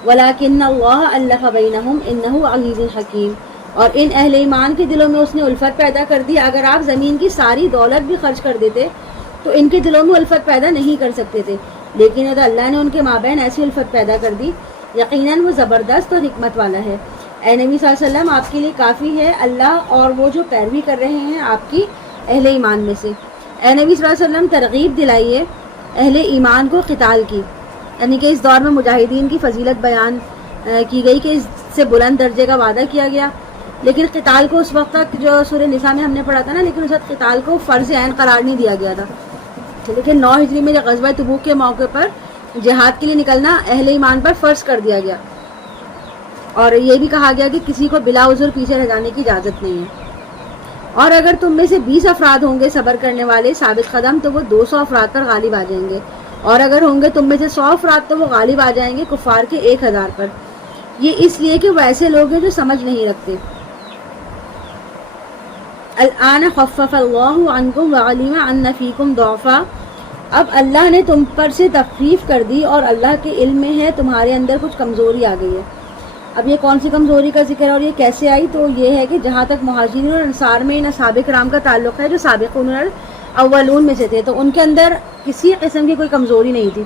وَلَكِنَّ اللَّهَ أَلَّفَ بَيْنَهُمْ إِنَّهُ عَزِيزٌ حَكِيمٌ، اور ان اہل ایمان کے دلوں میں اس نے الفت پیدا کر دی، اگر آپ زمین کی ساری دولت بھی خرچ کر دیتے تو ان کے دلوں میں الفت پیدا نہیں کر سکتے تھے، لیکن اللہ نے ان کے مابین ایسی الفت پیدا کر دی، یقیناً وہ زبردست اور حکمت والا ہے۔ اے نبی صلی اللہ علیہ وسلم آپ کے لیے کافی ہے اللہ اور وہ جو پیروی کر رہے ہیں آپ کی اہل ایمان میں سے۔ اے نبی صلی اللہ علیہ وسلم ترغیب دلائیے اہل ایمان کو قتال کی، یعنی کہ اس دور میں مجاہدین کی فضیلت بیان کی گئی کہ اس سے بلند درجے کا وعدہ کیا گیا، لیکن قتال کو اس وقت تک جو سورہ نساء میں ہم نے پڑھا تھا نا، لیکن اس وقت قتال کو فرض عین قرار نہیں دیا گیا تھا، لیکن 9 ہجری میں غزوہ تبوک کے موقع پر جہاد کے لیے نکلنا اہل ایمان پر فرض کر دیا گیا، اور یہ بھی کہا گیا کہ کسی کو بلا عذر پیچھے رہ جانے کی اجازت نہیں ہے، اور اگر تم میں سے 20 افراد ہوں گے صبر کرنے والے ثابت قدم تو وہ 200 افراد پر غالب آ جائیں گے، اور اگر ہوں گے تم میں سے 100 افراد تو وہ غالب آ جائیں گے کفار کے 1000 پر، یہ اس لیے کہ وہ ایسے لوگ ہیں جو سمجھ نہیں رکھتے۔ الآن خفف اللہ عنکم وعلم ان فیکم ضعفا، اب اللہ نے تم پر سے تخفیف کر دی اور اللہ کے علم میں ہے تمہارے اندر کچھ کمزوری آ گئی ہے۔ اب یہ کون سی کمزوری کا ذکر ہے اور یہ کیسے آئی؟ تو یہ ہے کہ جہاں تک مہاجرین اور انصار میں ان اصحاب کرام کا تعلق ہے جو سابقون الاولون میں سے تھے، تو ان کے اندر کسی قسم کی کوئی کمزوری نہیں تھی،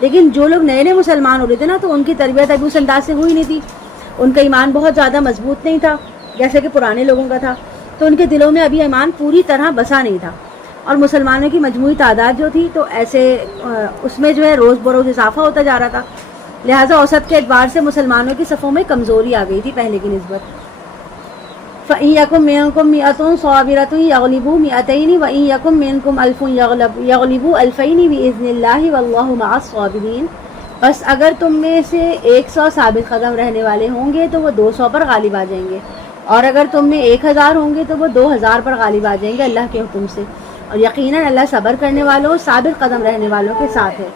لیکن جو لوگ نئے نئے مسلمان ہو رہے تھے نا تو ان کی تربیت ابھی اس انداز سے ہوئی نہیں تھی، ان کا ایمان بہت زیادہ مضبوط نہیں تھا جیسے کہ پرانے لوگوں کا تھا، تو ان کے دلوں میں ابھی ایمان پوری طرح بسا نہیں تھا، اور مسلمانوں کی مجموعی تعداد جو تھی تو ایسے اس میں جو ہے روز بروز اضافہ ہوتا جا رہا تھا، لہٰذا اوسط کے اعتبار سے مسلمانوں کی صفوں میں کمزوری آ گئی تھی پہلے کی نسبت۔ فَإِن يَكُن مِّنكُم مِّئَةٌ صَابِرَةٌ يَغْلِبُوا مِئَتَيْنِ وَإِن يَكُن مِّنكُم أَلْفٌ يَغْلِبُوا أَلْفَيْنِ بِإِذْنِ اللَّهِ وَاللَّهُ مَعَ الصَّابِرِينَ۔ بس اگر تم میں سے 100 ثابت قدم رہنے والے ہوں گے تو وہ 200 پر غالب آ جائیں گے، اور اگر تم میں 1000 ہوں گے تو وہ 2000 پر غالب آ جائیں گے اللہ کے حکم سے، اور یقیناً اللہ صبر کرنے والوں ثابت قدم رہنے والوں کے ساتھ ہے۔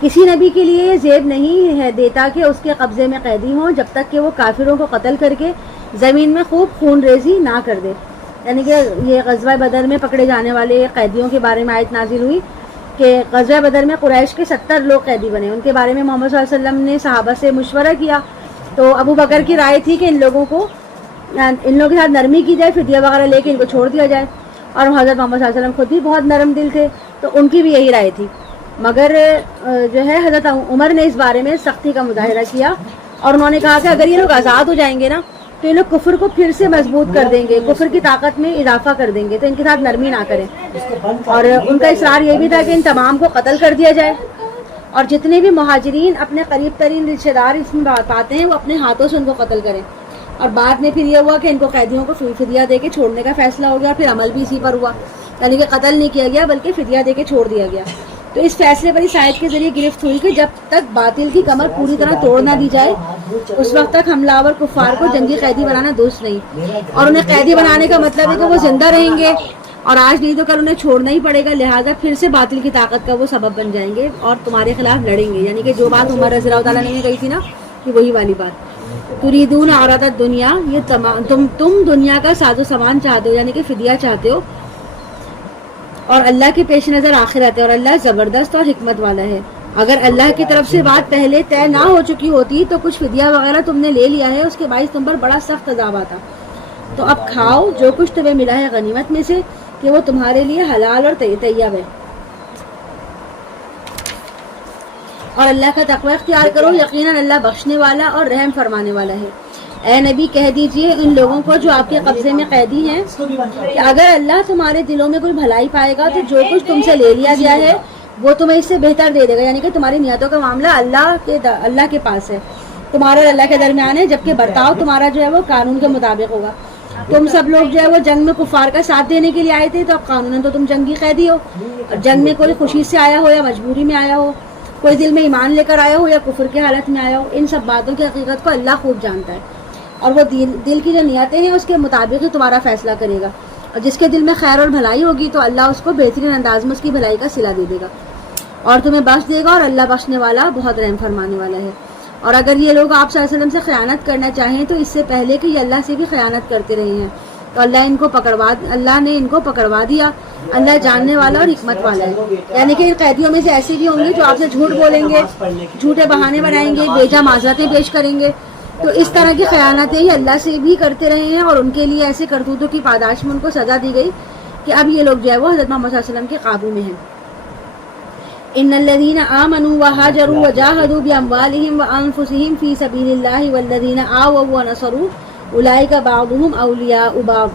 کسی نبی کے لیے یہ زیب نہیں ہے دیتا کہ اس کے قبضے میں قیدی ہوں جب تک کہ وہ کافروں کو قتل کر کے زمین میں خوب خون ریزی نہ کر دے۔ یعنی کہ یہ غزوہ بدر میں پکڑے جانے والے قیدیوں کے بارے میں آیت نازل ہوئی کہ غزوہ بدر میں قریش کے 70 لوگ قیدی بنے، ان کے بارے میں محمد صلی اللہ علیہ وسلم نے صحابہ سے مشورہ کیا، تو ابو بکر کی رائے تھی کہ ان لوگوں کے ساتھ نرمی کی جائے، فدیہ وغیرہ لے کے ان کو چھوڑ دیا جائے، اور حضرت محمد صلی اللہ علیہ وسلم خود بھی بہت نرم دل تھے تو ان کی بھی یہی رائے تھی، مگر جو ہے حضرت عمر نے اس بارے میں سختی کا مظاہرہ کیا اور انہوں نے کہا کہ اگر یہ لوگ آزاد ہو جائیں گے نا تو یہ لوگ کفر کو پھر سے مضبوط کر دیں گے، کفر کی طاقت میں اضافہ کر دیں گے، تو ان کے ساتھ نرمی نہ کریں، اور ان کا اصرار یہ بھی تھا کہ ان تمام کو قتل کر دیا جائے، اور جتنے بھی مہاجرین اپنے قریب ترین رشتہ دار اس میں پاتے ہیں وہ اپنے ہاتھوں سے ان کو قتل کریں، اور بعد میں پھر یہ ہوا کہ ان کو قیدیوں کو فدیہ دے کے چھوڑنے کا فیصلہ ہو گیا، پھر عمل بھی اسی پر ہوا، یعنی کہ قتل نہیں کیا گیا بلکہ فدیہ دے کے چھوڑ دیا گیا۔ تو اس فیصلے پر اس آیت کے ذریعے گرفت ہوئی کہ جب تک باطل کی کمر پوری طرح توڑ نہ دی جائے اس وقت تک حملہ آور کفار کو جنگی قیدی بنانا درست نہیں، اور انہیں قیدی بنانے کا مطلب ہے کہ وہ زندہ رہیں گے اور آج نہیں تو کل انہیں چھوڑنا ہی پڑے گا، لہٰذا پھر سے باطل کی طاقت کا وہ سبب بن جائیں گے اور تمہارے خلاف لڑیں گے، یعنی کہ جو بات عمر رضی اللہ تعالیٰ نے کہی تھی نا کہ وہی والی بات، تریدون عرض الدنیا، یہ تم دنیا کا ساز و سامان چاہتے ہو، یعنی کہ فدیہ چاہتے ہو، اور اللہ کے پیش نظر آخرت ہے، اور اللہ زبردست اور حکمت والا ہے۔ اگر اللہ کی طرف سے بات پہلے طے نہ ہو چکی ہوتی تو کچھ فدیہ وغیرہ تم نے لے لیا ہے، اس کے باعث تم پر بڑا سخت عذاب آتا، تو اب کھاؤ جو کچھ تمہیں ملا ہے غنیمت میں سے کہ وہ تمہارے لیے حلال اور طیب ہے، اور اللہ کا تقوی اختیار کرو، یقیناً اللہ بخشنے والا اور رحم فرمانے والا ہے۔ اے نبی کہہ دیجئے ان لوگوں کو جو آپ کے قبضے میں قیدی ہیں کہ اگر اللہ تمہارے دلوں میں کوئی بھلائی پائے گا تو جو کچھ تم سے لے لیا گیا ہے وہ تمہیں اس سے بہتر دے دے گا، یعنی کہ تمہاری نیتوں کا معاملہ اللہ کے پاس ہے، تمہارے اور اللہ کے درمیان ہے، جبکہ برتاؤ تمہارا جو ہے وہ قانون کے مطابق ہوگا۔ تم سب لوگ جو ہے وہ جنگ میں کفار کا ساتھ دینے کے لیے آئے تھے، تو اب قانوناً تو تم جنگی قیدی ہو، اور جنگ میں کوئی خوشی سے آیا ہو یا مجبوری میں آیا ہو، کوئی دل میں ایمان لے کر آیا ہو یا کفر کی حالت میں آیا ہو، ان سب باتوں کی حقیقت کو اللہ خوب جانتا ہے، اور وہ دل کی جو نیتیں ہیں اس کے مطابق ہی تمہارا فیصلہ کرے گا، اور جس کے دل میں خیر اور بھلائی ہوگی تو اللہ اس کو بہترین انداز میں اس کی بھلائی کا صلہ دے دے گا اور تمہیں بخش دے گا، اور اللہ بخشنے والا بہت رحم فرمانے والا ہے۔ اور اگر یہ لوگ آپ صلی اللہ علیہ وسلم سے خیانت کرنا چاہیں تو اس سے پہلے کہ یہ اللہ سے بھی خیانت کرتے رہے ہیں تو اللہ نے ان کو پکڑوا دیا، اللہ جاننے والا اور حکمت والا ہے۔ یعنی کہ ان قیدیوں میں سے ایسے بھی ہوں گے جو آپ سے جھوٹ بولیں گے، جھوٹے بہانے بنائیں گے، بیجا معذرتیں پیش کریں گے، تو اس طرح کی خیانتیں یہ اللہ سے بھی کرتے رہے ہیں، اور ان کے لیے ایسے کرتوتوں کی پاداش میں ان کو سزا دی گئی کہ اب یہ لوگ جو ہے وہ حضرت محمد صلی اللہ علیہ وسلم کے قابو میں ہیں۔ ان الذين آمنوا وهاجروا وجاهدوا باموالهم وانفسهم في سبيل الله والذين آووا ونصروا اولئك بعضهم اولیاء بعض،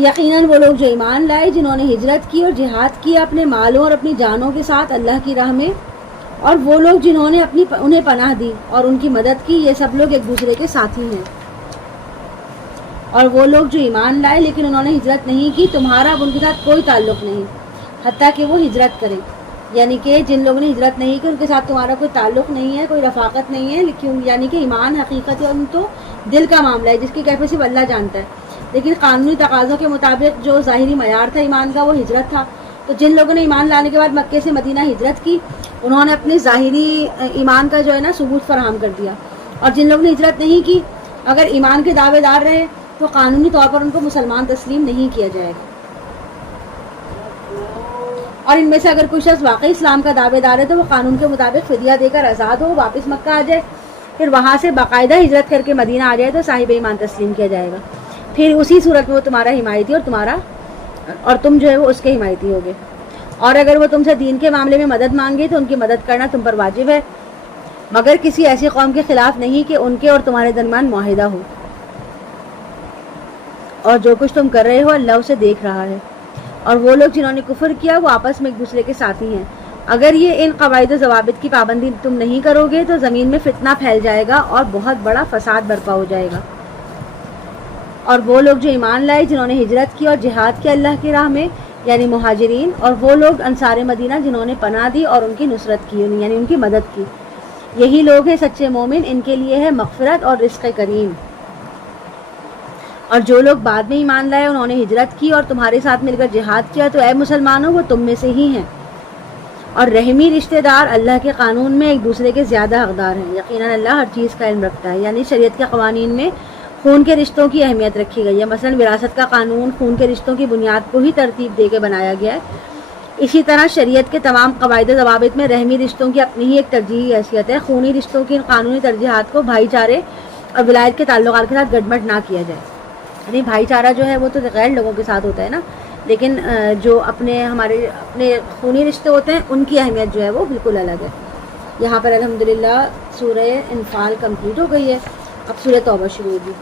یقیناً وہ لوگ جو ایمان لائے، جنہوں نے ہجرت کی اور جہاد کیا اپنے مالوں اور اپنی جانوں کے ساتھ اللہ کی راہ میں، اور وہ لوگ جنہوں نے انہیں پناہ دی اور ان کی مدد کی، یہ سب لوگ ایک دوسرے کے ساتھی ہیں۔ اور وہ لوگ جو ایمان لائے لیکن انہوں نے ہجرت نہیں کی، تمہارا اب ان کے ساتھ کوئی تعلق نہیں حتیٰ کہ وہ ہجرت کریں، یعنی کہ جن لوگوں نے ہجرت نہیں کی ان کے ساتھ تمہارا کوئی تعلق نہیں ہے، کوئی رفاقت نہیں ہے، یعنی کہ ایمان حقیقت ہے ان تو دل کا معاملہ ہے جس کی کیفیت صرف اللہ جانتا ہے، لیکن قانونی تقاضوں کے مطابق جو ظاہری معیار تھا ایمان کا وہ ہجرت تھا، تو جن لوگوں نے ایمان لانے کے بعد مکے سے مدینہ ہجرت کی انہوں نے اپنے ظاہری ایمان کا جو ہے نا ثبوت فراہم کر دیا، اور جن لوگوں نے ہجرت نہیں کی اگر ایمان کے دعوے دار رہے تو قانونی طور پر ان کو مسلمان تسلیم نہیں کیا جائے گا، اور ان میں سے اگر کوئی شخص واقعی اسلام کا دعوے دار ہے تو وہ قانون کے مطابق فدیہ دے کر آزاد ہو، واپس مکہ آ جائے، پھر وہاں سے باقاعدہ ہجرت کر کے مدینہ آ جائے تو صاحب ایمان تسلیم کیا جائے گا، پھر اسی صورت میں وہ تمہارا حمایتی اور تم جو ہے وہ اس کے حمایتی ہوگے، اور اگر وہ تم سے دین کے معاملے میں مدد مانگے تو ان کی مدد کرنا تم پر واجب ہے، مگر کسی ایسی قوم کے خلاف نہیں کہ ان کے اور تمہارے درمیان معاہدہ ہو، اور جو کچھ تم کر رہے ہو اللہ اسے دیکھ رہا ہے، اور وہ لوگ جنہوں نے کفر کیا وہ آپس میں ایک دوسرے کے ساتھی ہیں، اگر یہ ان قواعد و ضوابط کی پابندی تم نہیں کرو گے تو زمین میں فتنہ پھیل جائے گا اور بہت بڑا فساد برپا ہو جائے گا، اور وہ لوگ جو ایمان لائے جنہوں نے ہجرت کی اور جہاد کیا اللہ کی راہ میں، یعنی مہاجرین، اور وہ لوگ انصار مدینہ جنہوں نے پناہ دی اور ان کی نصرت کی، یعنی ان کی مدد کی، یہی لوگ ہیں سچے مومن، ان کے لیے ہے مغفرت اور رزق کریم۔ اور جو لوگ بعد میں ایمان لائے انہوں نے ہجرت کی اور تمہارے ساتھ مل کر جہاد کیا تو اے مسلمانوں وہ تم میں سے ہی ہیں، اور رحمی رشتہ دار اللہ کے قانون میں ایک دوسرے کے زیادہ حقدار ہیں، یقیناً اللہ ہر چیز کا علم رکھتا ہے۔ یعنی شریعت کے قوانین میں خون کے رشتوں کی اہمیت رکھی گئی ہے، مثلا وراثت کا قانون خون کے رشتوں کی بنیاد کو ہی ترتیب دے کے بنایا گیا ہے، اسی طرح شریعت کے تمام قواعد و ضوابط میں رحمی رشتوں کی اپنی ہی ایک ترجیحی حیثیت ہے۔ خونی رشتوں کی ان قانونی ترجیحات کو بھائی چارے اور ولایت کے تعلقات کے ساتھ گڑبڑ نہ کیا جائے، یعنی بھائی چارہ جو ہے وہ تو غیر لوگوں کے ساتھ ہوتا ہے نا، لیکن جو اپنے خونی رشتے ہوتے ہیں ان کی اہمیت جو ہے وہ بالکل الگ ہے۔ یہاں پر الحمدللہ سورہ انفال کمپلیٹ ہو گئی ہے، اب سورہ توبہ شروع ہوگی۔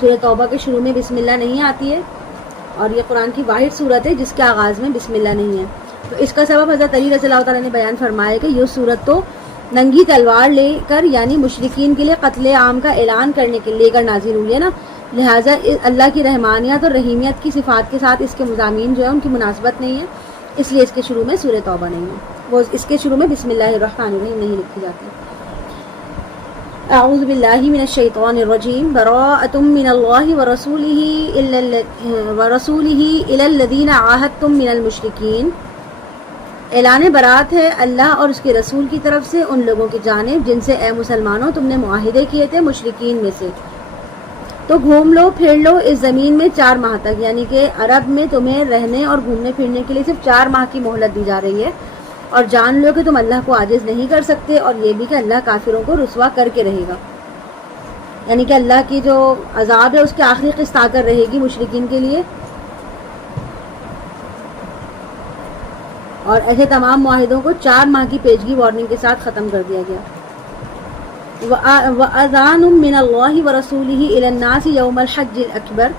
سورہ توبہ کے شروع میں بسم اللہ نہیں آتی ہے، اور یہ قرآن کی واحد صورت ہے جس کے آغاز میں بسم اللہ نہیں ہے۔ تو اس کا سبب حضرت علی رضی اللہ تعالیٰ نے بیان فرمایا کہ یہ صورت تو ننگی تلوار لے کر یعنی مشرکین کے لیے قتل عام کا اعلان کرنے کے لے کر نازل ہوئی ہے نا، لہٰذا اللہ کی رحمانیت اور رحیمیت کی صفات کے ساتھ اس کے مضامین جو ہے ان کی مناسبت نہیں ہے، اس لیے اس کے شروع میں سورہ توبہ نہیں ہے، وہ اس کے شروع میں بسم اللہ الرحمن الرحیم نہیں لکھی جاتی۔ اعوذ باللہ من الشیطان الرجیم، براءۃ من اللہ ورسولہ الی الذین عاہدتم من المشرکین، اعلان برات ہے اللہ اور اس کے رسول کی طرف سے ان لوگوں کی جانب جن سے اے مسلمانوں تم نے معاہدے کیے تھے مشرکین میں سے۔ تو گھوم لو پھر لو اس زمین میں 4 ماہ تک، یعنی کہ عرب میں تمہیں رہنے اور گھومنے پھرنے کے لیے صرف 4 ماہ کی مہلت دی جا رہی ہے، اور جان لو کہ تم اللہ کو عاجز نہیں کر سکتے، اور یہ بھی کہ اللہ کافروں کو رسوا کر کے رہے گا، یعنی کہ اللہ کی جو عذاب ہے اس کی آخری قسط آ کر رہے گی مشرکین کے لیے، اور ایسے تمام معاہدوں کو 4 ماہ کی پیشگی وارننگ کے ساتھ ختم کر دیا گیا۔ وَأَذَانٌ مِّنَ اللَّهِ وَرَسُولِهِ إِلَى النَّاسِ يَوْمَ الْحَجِّ الْأَكْبَرِ،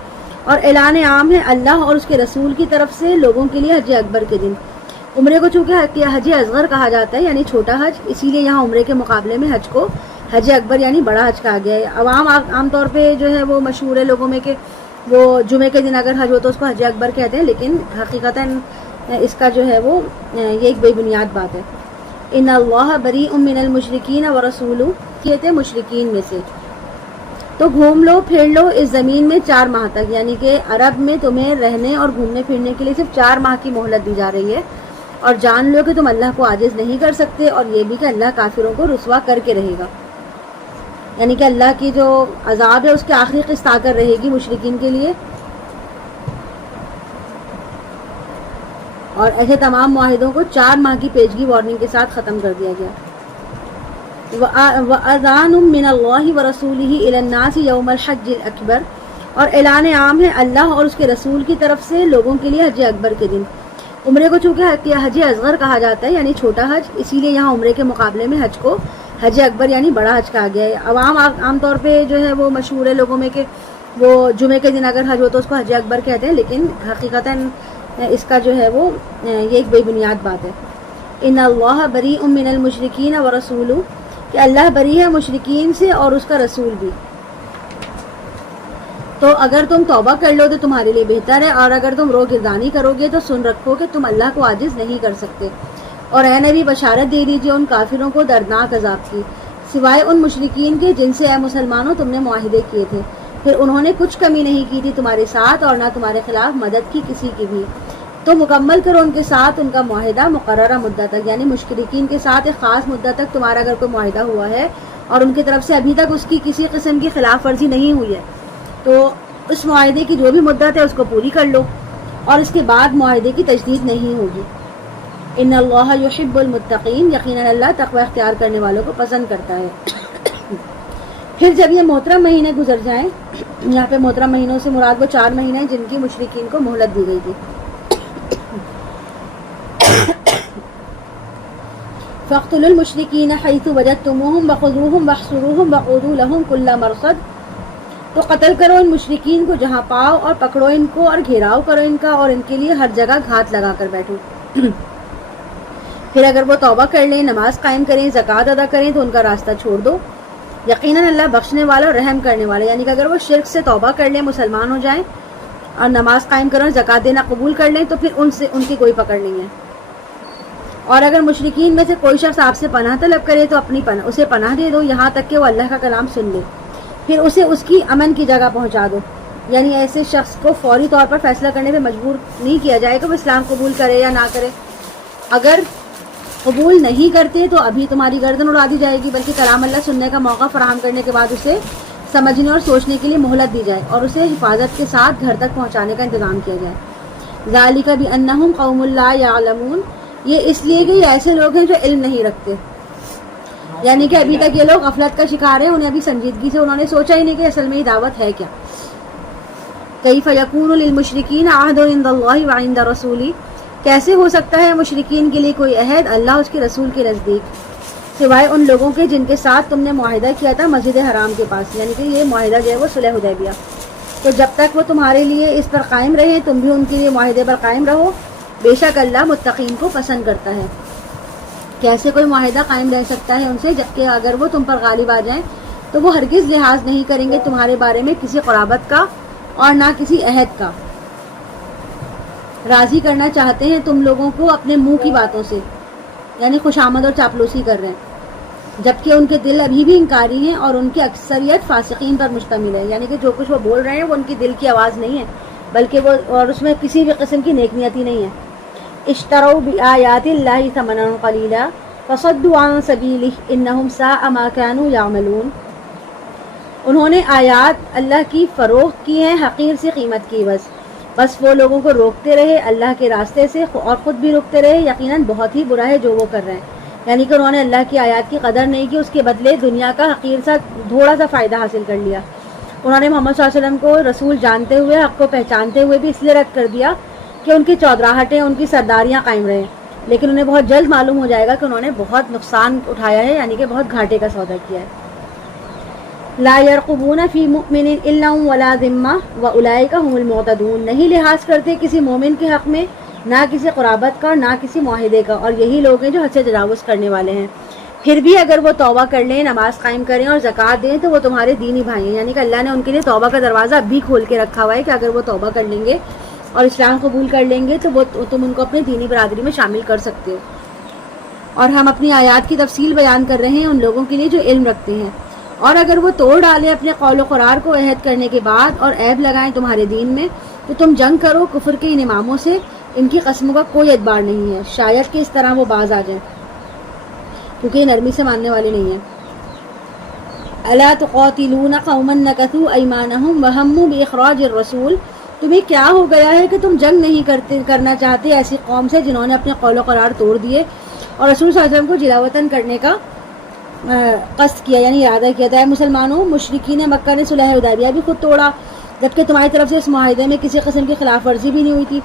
اور اعلان عام ہے اللہ اور اس کے رسول کی طرف سے لوگوں کے لیے حج اکبر کے دن۔ عمرے کو چونکہ حج اصغر کہا جاتا ہے یعنی چھوٹا حج، اسی لیے یہاں عمرے کے مقابلے میں حج کو حج اکبر یعنی بڑا حج کہا گیا ہے۔ عام طور پہ جو ہے وہ مشہور ہے لوگوں میں کہ وہ جمعے کے دن اگر حج ہو تو اس کو حج اکبر کہتے ہیں، لیکن حقیقتاً اس کا جو ہے وہ یہ ایک بے بنیاد بات ہے۔ ان اللہ بریء من المشرکین ورسولہ، یہ تھے مشرکین میں سے۔ تو گھوم لو پھر لو اس زمین میں 4 ماہ تک، یعنی کہ عرب میں تمہیں رہنے اور گھومنے پھرنے کے لیے صرف 4 ماہ کی مہلت دی جا رہی ہے، اور جان لو کہ تم اللہ کو عاجز نہیں کر سکتے، اور یہ بھی کہ اللہ کافروں کو رسوا کر کے رہے گا، یعنی کہ اللہ کی جو عذاب ہے اس کی آخری قسط آ کر رہے گی مشرکین کے لیے، اور ایسے تمام معاہدوں کو 4 ماہ کی پیشگی وارننگ کے ساتھ ختم کر دیا گیا۔ وَأَذَانٌ مِّنَ اللَّهِ وَرَسُولِهِ إِلَى النَّاسِ يَوْمَ الْحَجِّ الْأَكْبَرِ، اور اعلان عام ہے اللہ اور اس کے رسول کی طرف سے لوگوں کے لیے حج اکبر کے دن۔ عمرے کو چونکہ حج اصغر کہا جاتا ہے یعنی چھوٹا حج، اسی لیے یہاں عمرے کے مقابلے میں حج کو حج اکبر یعنی بڑا حج کہا گیا ہے۔ عام طور پہ جو ہے وہ مشہور ہے لوگوں میں کہ وہ جمعے کے دن اگر حج ہو تو اس کو حج اکبر کہتے ہیں، لیکن حقیقتاً اس کا جو ہے وہ یہ ایک بے بنیاد بات ہے۔ ان اللہ بریء من المشرکین ورسولہ، کہ اللہ بری ہے مشرکین سے اور اس کا رسول بھی۔ تو اگر تم توبہ کر لو تو تمہارے لیے بہتر ہے، اور اگر تم روگردانی کرو گے تو سن رکھو کہ تم اللہ کو عاجز نہیں کر سکتے۔ اور اے نبی بشارت دے دیجیے ان کافروں کو دردناک عذاب کی، سوائے ان مشرکین کے جن سے اے مسلمانوں تم نے معاہدے کیے تھے، پھر انہوں نے کچھ کمی نہیں کی تھی تمہارے ساتھ اور نہ تمہارے خلاف مدد کی کسی کی بھی، تو مکمل کرو ان کے ساتھ ان کا معاہدہ مقررہ مدت تک، یعنی مشرکین کے ساتھ ایک خاص مدت تک تمہارا اگر کوئی معاہدہ ہوا ہے اور ان کی طرف سے ابھی تک اس کی کسی قسم کی خلاف ورزی نہیں ہوئی ہے تو اس معاہدے کی جو بھی مدت ہے اس کو پوری کر لو، اور اس کے بعد معاہدے کی تجدید نہیں ہوگی۔ ان اللہ یحب المتقین، یقیناً اللہ تقوی اختیار کرنے والوں کو پسند کرتا ہے۔ پھر جب یہ محترم مہینے گزر جائیں، یہاں پہ محترم مہینوں سے مراد وہ 4 مہینے ہیں جن کی مشرکین کو مہلت دی گئی تھی۔ فاقتلوا المشرکین حیث وجدتموہم وخذوہم واحصروہم وقعدوا لہم کل مرصد، تو قتل کرو ان مشرکین کو جہاں پاؤ، اور پکڑو ان کو اور گھیراؤ کرو ان کا، اور ان کے لیے ہر جگہ گھات لگا کر بیٹھو۔ پھر اگر وہ توبہ کر لیں، نماز قائم کریں، زکوٰۃ ادا کریں تو ان کا راستہ چھوڑ دو، یقیناً اللہ بخشنے والا اور رحم کرنے والا، یعنی کہ اگر وہ شرک سے توبہ کر لیں، مسلمان ہو جائیں اور نماز قائم کریں اور زکوٰۃ دینا قبول کر لیں تو پھر ان کی کوئی پکڑ نہیں ہے۔ اور اگر مشرکین میں سے کوئی شخص آپ سے پناہ طلب کرے تو اسے پناہ دے دو یہاں تک کہ وہ اللہ کا کلام سن لے، پھر اسے اس کی امن کی جگہ پہنچا دو، یعنی ایسے شخص کو فوری طور پر فیصلہ کرنے پہ مجبور نہیں کیا جائے کہ وہ اسلام قبول کرے یا نہ کرے۔ اگر قبول نہیں کرتے تو ابھی تمہاری گردن اڑا دی جائے گی، بلکہ کلام اللہ سننے کا موقع فراہم کرنے کے بعد اسے سمجھنے اور سوچنے کے لیے مہلت دی جائے اور اسے حفاظت کے ساتھ گھر تک پہنچانے کا انتظام کیا جائے۔ ذالک بانہم قوم لا یعلمون، یہ اس لیے کہ یہ ایسے لوگ ہیں جو علم نہیں رکھتے، یعنی کہ ابھی تک یہ لوگ غفلت کا شکار ہیں، انہیں ابھی سنجیدگی سے انہوں نے سوچا ہی نہیں کہ اصل میں یہ دعوت ہے کیا۔ کیف یکون للمشرکین عہد عند اللہ وعند رسولہ، کیسے ہو سکتا ہے مشرکین کے لیے کوئی عہد اللہ اس کے رسول کے نزدیک، سوائے ان لوگوں کے جن کے ساتھ تم نے معاہدہ کیا تھا مسجد حرام کے پاس، یعنی کہ یہ معاہدہ جو ہے وہ صلح حدیبیہ، تو جب تک وہ تمہارے لیے اس پر قائم رہے تم بھی ان کے لیے معاہدے پر قائم رہو، بے شک اللہ متقین کو پسند کرتا ہے۔ کیسے کوئی معاہدہ قائم رہ سکتا ہے ان سے، جبکہ اگر وہ تم پر غالب آ جائیں تو وہ ہرگز لحاظ نہیں کریں گے تمہارے بارے میں کسی قرابت کا اور نہ کسی عہد کا۔ راضی کرنا چاہتے ہیں تم لوگوں کو اپنے منہ کی باتوں سے، یعنی خوشامد اور چاپلوسی کر رہے ہیں، جبکہ ان کے دل ابھی بھی انکاری ہیں اور ان کی اکثریت فاسقین پر مشتمل ہے، یعنی کہ جو کچھ وہ بول رہے ہیں وہ ان کی دل کی آواز نہیں ہے، بلکہ وہ اور اس میں کسی بھی قسم کی نیک نیتی نہیں ہے۔ اشتروا بآیات اللہ ثمنا قلیلا فصدوا عن سبیلہ انہم ساء ما كانوا یعملون، انہوں نے آیات اللہ کی فروخت کی ہیں حقیر سی قیمت کی بس وہ لوگوں کو روکتے رہے اللہ کے راستے سے اور خود بھی روکتے رہے، یقیناً بہت ہی برا ہے جو وہ کر رہے ہیں، یعنی کہ انہوں نے اللہ کی آیات کی قدر نہیں کی، اس کے بدلے دنیا کا حقیر سا تھوڑا سا فائدہ حاصل کر لیا۔ انہوں نے محمد صلی اللہ علیہ وسلم کو رسول جانتے ہوئے، حق کو پہچانتے ہوئے بھی اس لیے رد کر دیا کہ ان کی چودراہٹیں، ان کی سرداریاں قائم رہیں، لیکن انہیں بہت جلد معلوم ہو جائے گا کہ انہوں نے بہت نقصان اٹھایا ہے، یعنی کہ بہت گھاٹے کا سودا کیا ہے۔ لا يرقبون فی مؤمن الا ولا ذمہ واولئک هم المعتدون، نہیں لحاظ کرتے کسی مومن کے حق میں نہ کسی قرابت کا نہ کسی معاہدے کا، اور یہی لوگ ہیں جو حد سے تجاوز کرنے والے ہیں۔ پھر بھی اگر وہ توبہ کر لیں، نماز قائم کریں اور زکوٰۃ دیں تو وہ تمہارے دینی بھائی ہیں، یعنی کہ اللہ نے ان کے لیے توبہ کا دروازہ اب بھی کھول کے رکھا ہوا ہے کہ اگر وہ توبہ کر لیں گے اور اسلام قبول کر لیں گے تو تم ان کو اپنے دینی برادری میں شامل کر سکتے ہو۔ اور ہم اپنی آیات کی تفصیل بیان کر رہے ہیں ان لوگوں کے لیے جو علم رکھتے ہیں، اور اگر وہ توڑ ڈالیں اپنے قول و قرار کو عہد کرنے کے بعد اور عیب لگائیں تمہارے دین میں تو تم جنگ کرو کفر کے ان اماموں سے، ان کی قسموں کا کوئی اعتبار نہیں ہے، شاید کہ اس طرح وہ باز آ جائیں کیونکہ یہ نرمی سے ماننے والے نہیں ہیں۔ الا تقاتلون قوما نکثوا ایمانہم وہموا باخراج الرسول، تمہیں کیا ہو گیا ہے کہ تم جنگ نہیں کرنا چاہتے ایسی قوم سے جنہوں نے اپنے قول و قرار توڑ دیے اور رسول صلی اللہ علیہ وسلم کو جلا وطن کرنے کا قصد کیا، یعنی ارادہ کیا تھا۔ مسلمانوں، مشرکین مکہ نے صلح حدیبیہ بھی خود توڑا جبکہ تمہاری طرف سے اس معاہدے میں کسی قسم کی خلاف ورزی بھی نہیں ہوئی تھی،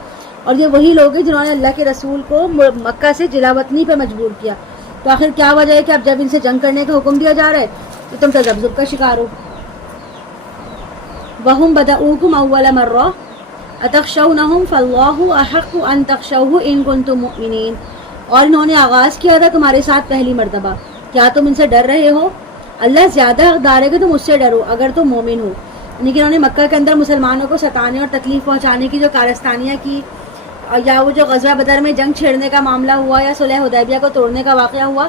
اور یہ وہی لوگ ہیں جنہوں نے اللہ کے رسول کو مکہ سے جلا وطنی پہ مجبور کیا، تو آخر کیا وجہ ہے کہ اب جب ان سے جنگ کرنے کا حکم دیا جا رہا ہے تو تم تذبذب کا شکار ہو۔ وَهُمْ بَدَؤُوكُمْ أَوَّلَ مَرَّةٍ أَتَخْشَوْنَهُمْ فَاللَّهُ أَحَقُّ أَن تَخْشَوْهُ إِن كُنتُم مُؤْمِنِينَ، اور انہوں نے آغاز کیا تھا تمہارے ساتھ پہلی مرتبہ، کیا تم ان سے ڈر رہے ہو؟ اللہ زیادہ حقدار ہے کہ تم اس سے ڈرو اگر تم مومن ہو۔ یعنی کہ انہوں نے مکہ کے اندر مسلمانوں کو ستانے اور تکلیف پہنچانے کی جو کارستانیاں کی، یا وہ جو غزوہ بدر میں جنگ چھیڑنے کا معاملہ ہوا یا صلح حدیبیہ کو توڑنے کا واقعہ ہوا،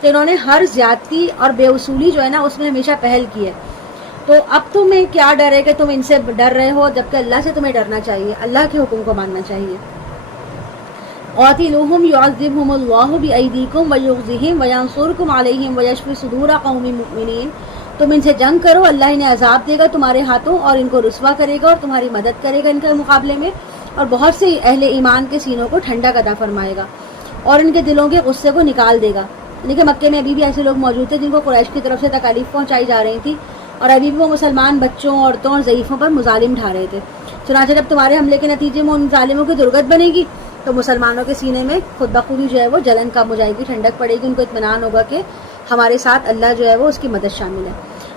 تو انہوں نے ہر زیادتی اور بے اصولی جو ہے نا اس میں ہمیشہ پہل کی ہے۔ تو اب تمہیں کیا ڈر ہے کہ تم ان سے ڈر رہے ہو، جبکہ اللہ سے تمہیں ڈرنا چاہیے، اللہ کے حکم کو ماننا چاہیے۔ قاتلوہم یعذبہم اللہ بایدیکم ویخزہم وینصرکم علیہم ویشفی صدور قوم مؤمنین، تم ان سے جنگ کرو، اللہ انہیں عذاب دے گا تمہارے ہاتھوں اور ان کو رسوا کرے گا اور تمہاری مدد کرے گا ان کے مقابلے میں، اور بہت سے اہل ایمان کے سینوں کو ٹھنڈک عطا فرمائے گا اور ان کے دلوں کے غصے کو نکال دے گا۔ یعنی کہ مکے میں ابھی بھی ایسے لوگ موجود تھے جن کو قریش کی طرف سے تکالیف پہنچائی جا رہی تھی، اور ابھی بھی وہ مسلمان بچوں، عورتوں اور ضعیفوں پر مظالم ڈھا رہے تھے۔ چنانچہ جب تمہارے حملے کے نتیجے میں ان ظالموں کی درگت بنے گی تو مسلمانوں کے سینے میں خود بخود ہی جو ہے وہ جلن کم ہو جائے گی، ٹھنڈک پڑے گی، ان کو اطمینان ہوگا کہ ہمارے ساتھ اللہ جو ہے وہ اس کی مدد شامل ہے۔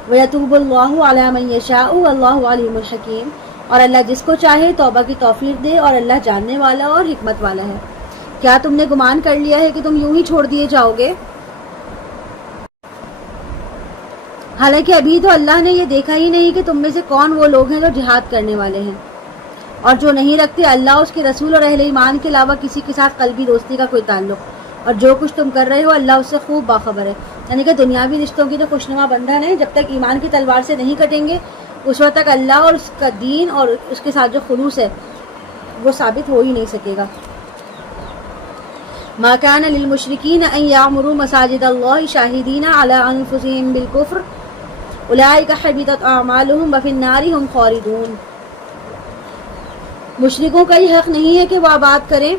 وَيَتُوبُ اللَّهُ عَلَىٰ مَن يَشَاءُ وَاللَّهُ عَلِيمٌ حَكِيمٌ، اور اللہ جس کو چاہے توبہ کی توفیق دے اور اللہ جاننے والا اور حکمت والا ہے۔ کیا تم نے گمان کر لیا ہے کہ تم یوں ہی چھوڑ دیے جاؤ گے؟ حالانکہ ابھی تو اللہ نے یہ دیکھا ہی نہیں کہ تم میں سے کون وہ لوگ ہیں جو جہاد کرنے والے ہیں اور جو نہیں رکھتے اللہ اس کے رسول اور اہل ایمان کے علاوہ کسی کے ساتھ قلبی دوستی کا کوئی تعلق، اور جو کچھ تم کر رہے ہو اللہ اس سے خوب باخبر ہے۔ یعنی کہ دنیاوی رشتوں کی جو خوشنما بندھن ہے جب تک ایمان کی تلوار سے نہیں کٹیں گے اس وقت تک اللہ اور اس کا دین اور اس کے ساتھ جو خلوص ہے وہ ثابت ہو ہی نہیں سکے گا۔ ما كان للمشركين ان يعمروا مساجد الله شاهدين على انفسهم بالكفر اولئك حبطت اعمالهم وفي النار هم خالدون۔ مشرکوں کا یہ حق نہیں ہے کہ وہ آباد کریں،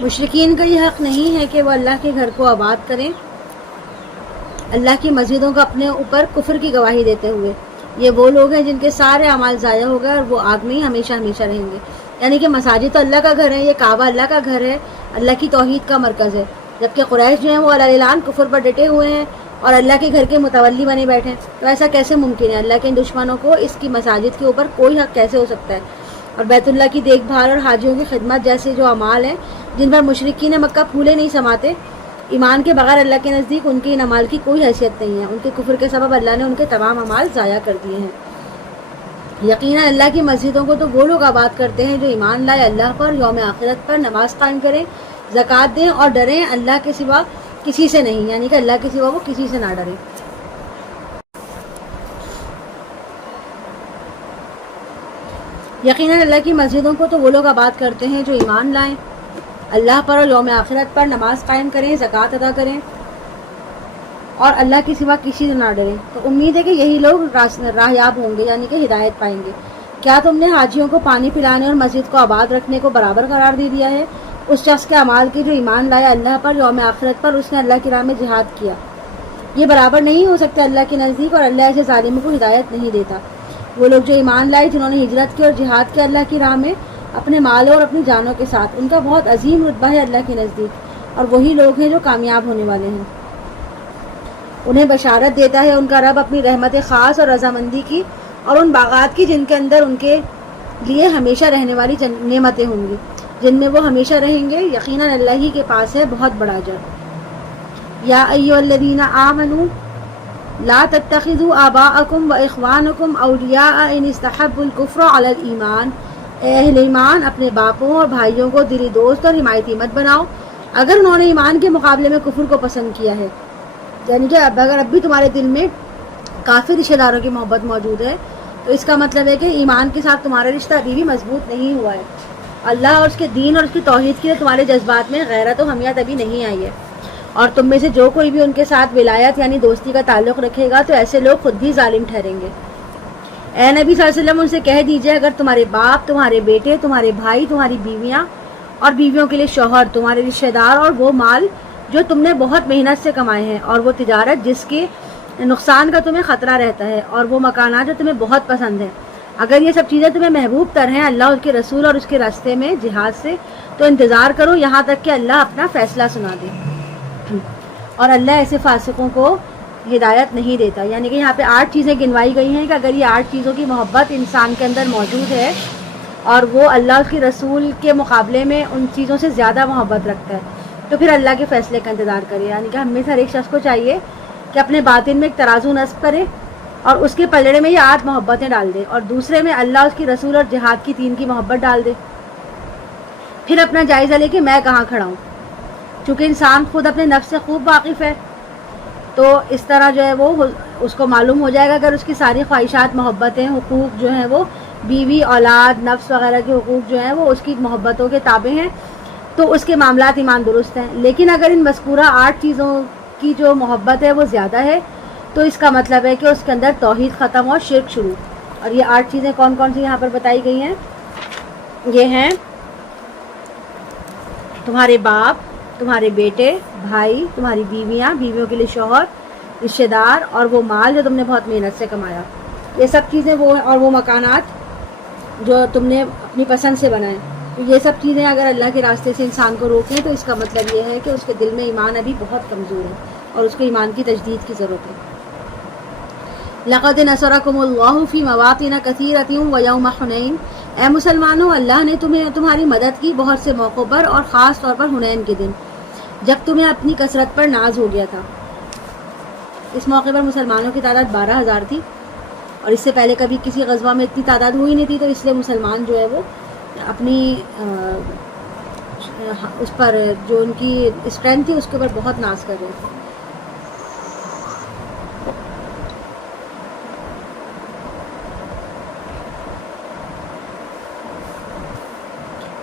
مشرکین کا یہ حق نہیں ہے کہ وہ اللہ کے گھر کو آباد کریں اللہ کی مسجدوں کا اپنے اوپر کفر کی گواہی دیتے ہوئے۔ یہ وہ لوگ ہیں جن کے سارے اعمال ضائع ہو گئے اور وہ آگ میں ہی ہمیشہ ہمیشہ رہیں گے۔ یعنی کہ مساجد تو اللہ کا گھر ہے، یہ کعبہ اللہ کا گھر ہے، اللہ کی توحید کا مرکز ہے، جبکہ قریش جو ہیں وہ اعلان کفر پر ڈٹے ہوئے ہیں اور اللہ کے گھر کے متولی بنے بیٹھے ہیں۔ تو ایسا کیسے ممکن ہے؟ اللہ کے ان دشمنوں کو اس کی مساجد کے اوپر کوئی حق کیسے ہو سکتا ہے؟ اور بیت اللہ کی دیکھ بھال اور حاجیوں کی خدمت جیسے جو اعمال ہیں جن پر مشرکین مکہ پھولے نہیں سماتے، ایمان کے بغیر اللہ کے نزدیک ان کے ان اعمال کی کوئی حیثیت نہیں ہے۔ ان کے کفر کے سبب اللہ نے ان کے تمام اعمال ضائع کر دیے ہیں۔ یقیناً اللہ کی مسجدوں کو تو وہ لوگ آباد کرتے ہیں جو ایمان لائے اللہ پر، یوم آخرت پر، نماز قائم کریں، زکوٰۃ دیں اور ڈریں اللہ کے سوا کسی سے نہیں، یعنی کہ اللہ کے سوا وہ کسی سے نہ ڈریں۔ یقیناً اللہ کی مسجدوں کو تو وہ لوگ آباد کرتے ہیں جو ایمان لائیں اللہ پر اور یوم آخرت پر، نماز قائم کریں، زکوٰۃ ادا کریں اور اللہ کے سوا کسی سے نہ ڈریں۔ تو امید ہے کہ یہی لوگ راہیاب ہوں گے، یعنی کہ ہدایت پائیں گے۔ کیا تم نے حاجیوں کو پانی پلانے اور مسجد کو آباد رکھنے کو برابر قرار دے دیا ہے اس شخص کے اعمال کی جو ایمان لایا اللہ پر، یوم آخرت پر، اس نے اللہ کی راہ میں جہاد کیا؟ یہ برابر نہیں ہو سکتے اللہ کے نزدیک، اور اللہ ایسے ظالموں کو ہدایت نہیں دیتا۔ وہ لوگ جو ایمان لائے، جنہوں نے ہجرت کی اور جہاد کیا اللہ کی راہ میں اپنے مالوں اور اپنی جانوں کے ساتھ، ان کا بہت عظیم رتبہ ہے اللہ کے نزدیک، اور وہی لوگ ہیں جو کامیاب ہونے والے ہیں۔ انہیں بشارت دیتا ہے ان کا رب اپنی رحمت خاص اور رضامندی کی اور ان باغات کی جن کے اندر ان کے لیے ہمیشہ رہنے والی نعمتیں ہوں گی، جن میں وہ ہمیشہ رہیں گے۔ یقیناً اللہ ہی کے پاس ہے بہت بڑا اجر۔ یا ایھا الذین آمنوا لا تتخذوا آباءکم واخوانکم اولیاء ان استحبوا الکفر علی الایمان۔ اے اہل ایمان، اپنے باپوں اور بھائیوں کو دلی دوست اور حمایتی مت بناؤ اگر انہوں نے ایمان کے مقابلے میں کفر کو پسند کیا ہے۔ یعنی کہ اگر اب بھی تمہارے دل میں کافی رشتہ داروں کی محبت موجود ہے تو اس کا مطلب ہے کہ ایمان کے ساتھ تمہارا رشتہ ابھی بھی مضبوط نہیں ہوا ہے، اللہ اور اس کے دین اور اس کی توحید کے لیے تمہارے جذبات میں غیرت و حمیت ابھی نہیں آئی ہے، اور تم میں سے جو کوئی بھی ان کے ساتھ ولایت یعنی دوستی کا تعلق رکھے گا تو ایسے لوگ خود بھی ظالم ٹھہریں گے۔ اے نبی صلی اللہ علیہ وسلم، ان سے کہہ دیجئے اگر تمہارے باپ، تمہارے بیٹے، تمہارے بھائی، تمہاری بیویاں اور بیویوں کے لیے شوہر، تمہارے رشتہ دار اور وہ مال جو تم نے بہت محنت سے کمائے ہیں، اور وہ تجارت جس کے نقصان کا تمہیں خطرہ رہتا ہے، اور وہ مکانات جو تمہیں بہت پسند ہیں، اگر یہ سب چیزیں تمہیں محبوب تر ہیں اللہ اس کے رسول اور اس کے راستے میں جہاد سے، تو انتظار کرو یہاں تک کہ اللہ اپنا فیصلہ سنا دے، اور اللہ ایسے فاسقوں کو ہدایت نہیں دیتا۔ یعنی کہ یہاں پہ 8 چیزیں گنوائی گئی ہیں کہ اگر یہ 8 چیزوں کی محبت انسان کے اندر موجود ہے اور وہ اللہ اس کے رسول کے مقابلے میں ان چیزوں سے زیادہ محبت رکھتا ہے تو پھر اللہ کے فیصلے کا انتظار کرے۔ یعنی کہ ہم میں سے ہر ایک شخص کو چاہیے کہ اپنے باطن میں ایک ترازو نصب کرے اور اس کے پلڑے میں یہ 8 محبتیں ڈال دے، اور دوسرے میں اللہ اس کی رسول اور جہاد کی 3 کی محبت ڈال دے۔ پھر اپنا جائزہ لے کہ میں کہاں کھڑا ہوں، چونکہ انسان خود اپنے نفس سے خوب واقف ہے، تو اس طرح جو ہے وہ اس کو معلوم ہو جائے گا اگر اس کی ساری خواہشات، محبتیں، حقوق جو ہیں وہ بیوی، اولاد، نفس وغیرہ کے حقوق جو ہیں وہ اس کی محبتوں کے تابع ہیں تو اس کے معاملات ایمان درست ہیں۔ لیکن اگر ان مذکورہ 8 چیزوں کی جو محبت ہے وہ زیادہ ہے تو اس کا مطلب ہے کہ اس کے اندر توحید ختم اور شرک شروع۔ اور یہ 8 چیزیں کون کون سی یہاں پر بتائی گئی ہیں؟ یہ ہیں تمہارے باپ، تمہارے بیٹے، بھائی، تمہاری بیویاں، بیویوں کے لیے شوہر، رشتہ دار اور وہ مال جو تم نے بہت محنت سے کمایا، یہ سب چیزیں وہ ہیں، اور وہ مکانات جو تم نے اپنی پسند سے بنائے۔ تو یہ سب چیزیں اگر اللہ کے راستے سے انسان کو روکیں تو اس کا مطلب یہ ہے کہ اس کے دل میں ایمان ابھی بہت کمزور ہے اور اس کو ایمان کی تجدید کی ضرورت ہے۔ لقد نصرکم اللہ فی مواطن کثیرۃ ویوم حنین، اے مسلمانوں، اللہ نے تمہاری مدد کی بہت سے موقعوں پر اور خاص طور پر حنین کے دن، جب تمہیں اپنی کثرت پر ناز ہو گیا تھا۔ اس موقع پر مسلمانوں کی تعداد 12,000 تھی، اور اس سے پہلے کبھی کسی غزوہ میں اتنی تعداد ہوئی نہیں تھی، تو اس لیے مسلمان جو ہے وہ اپنی اس پر جو ان کی اسٹرینتھ تھی اس کے اوپر بہت ناز کر رہے تھے۔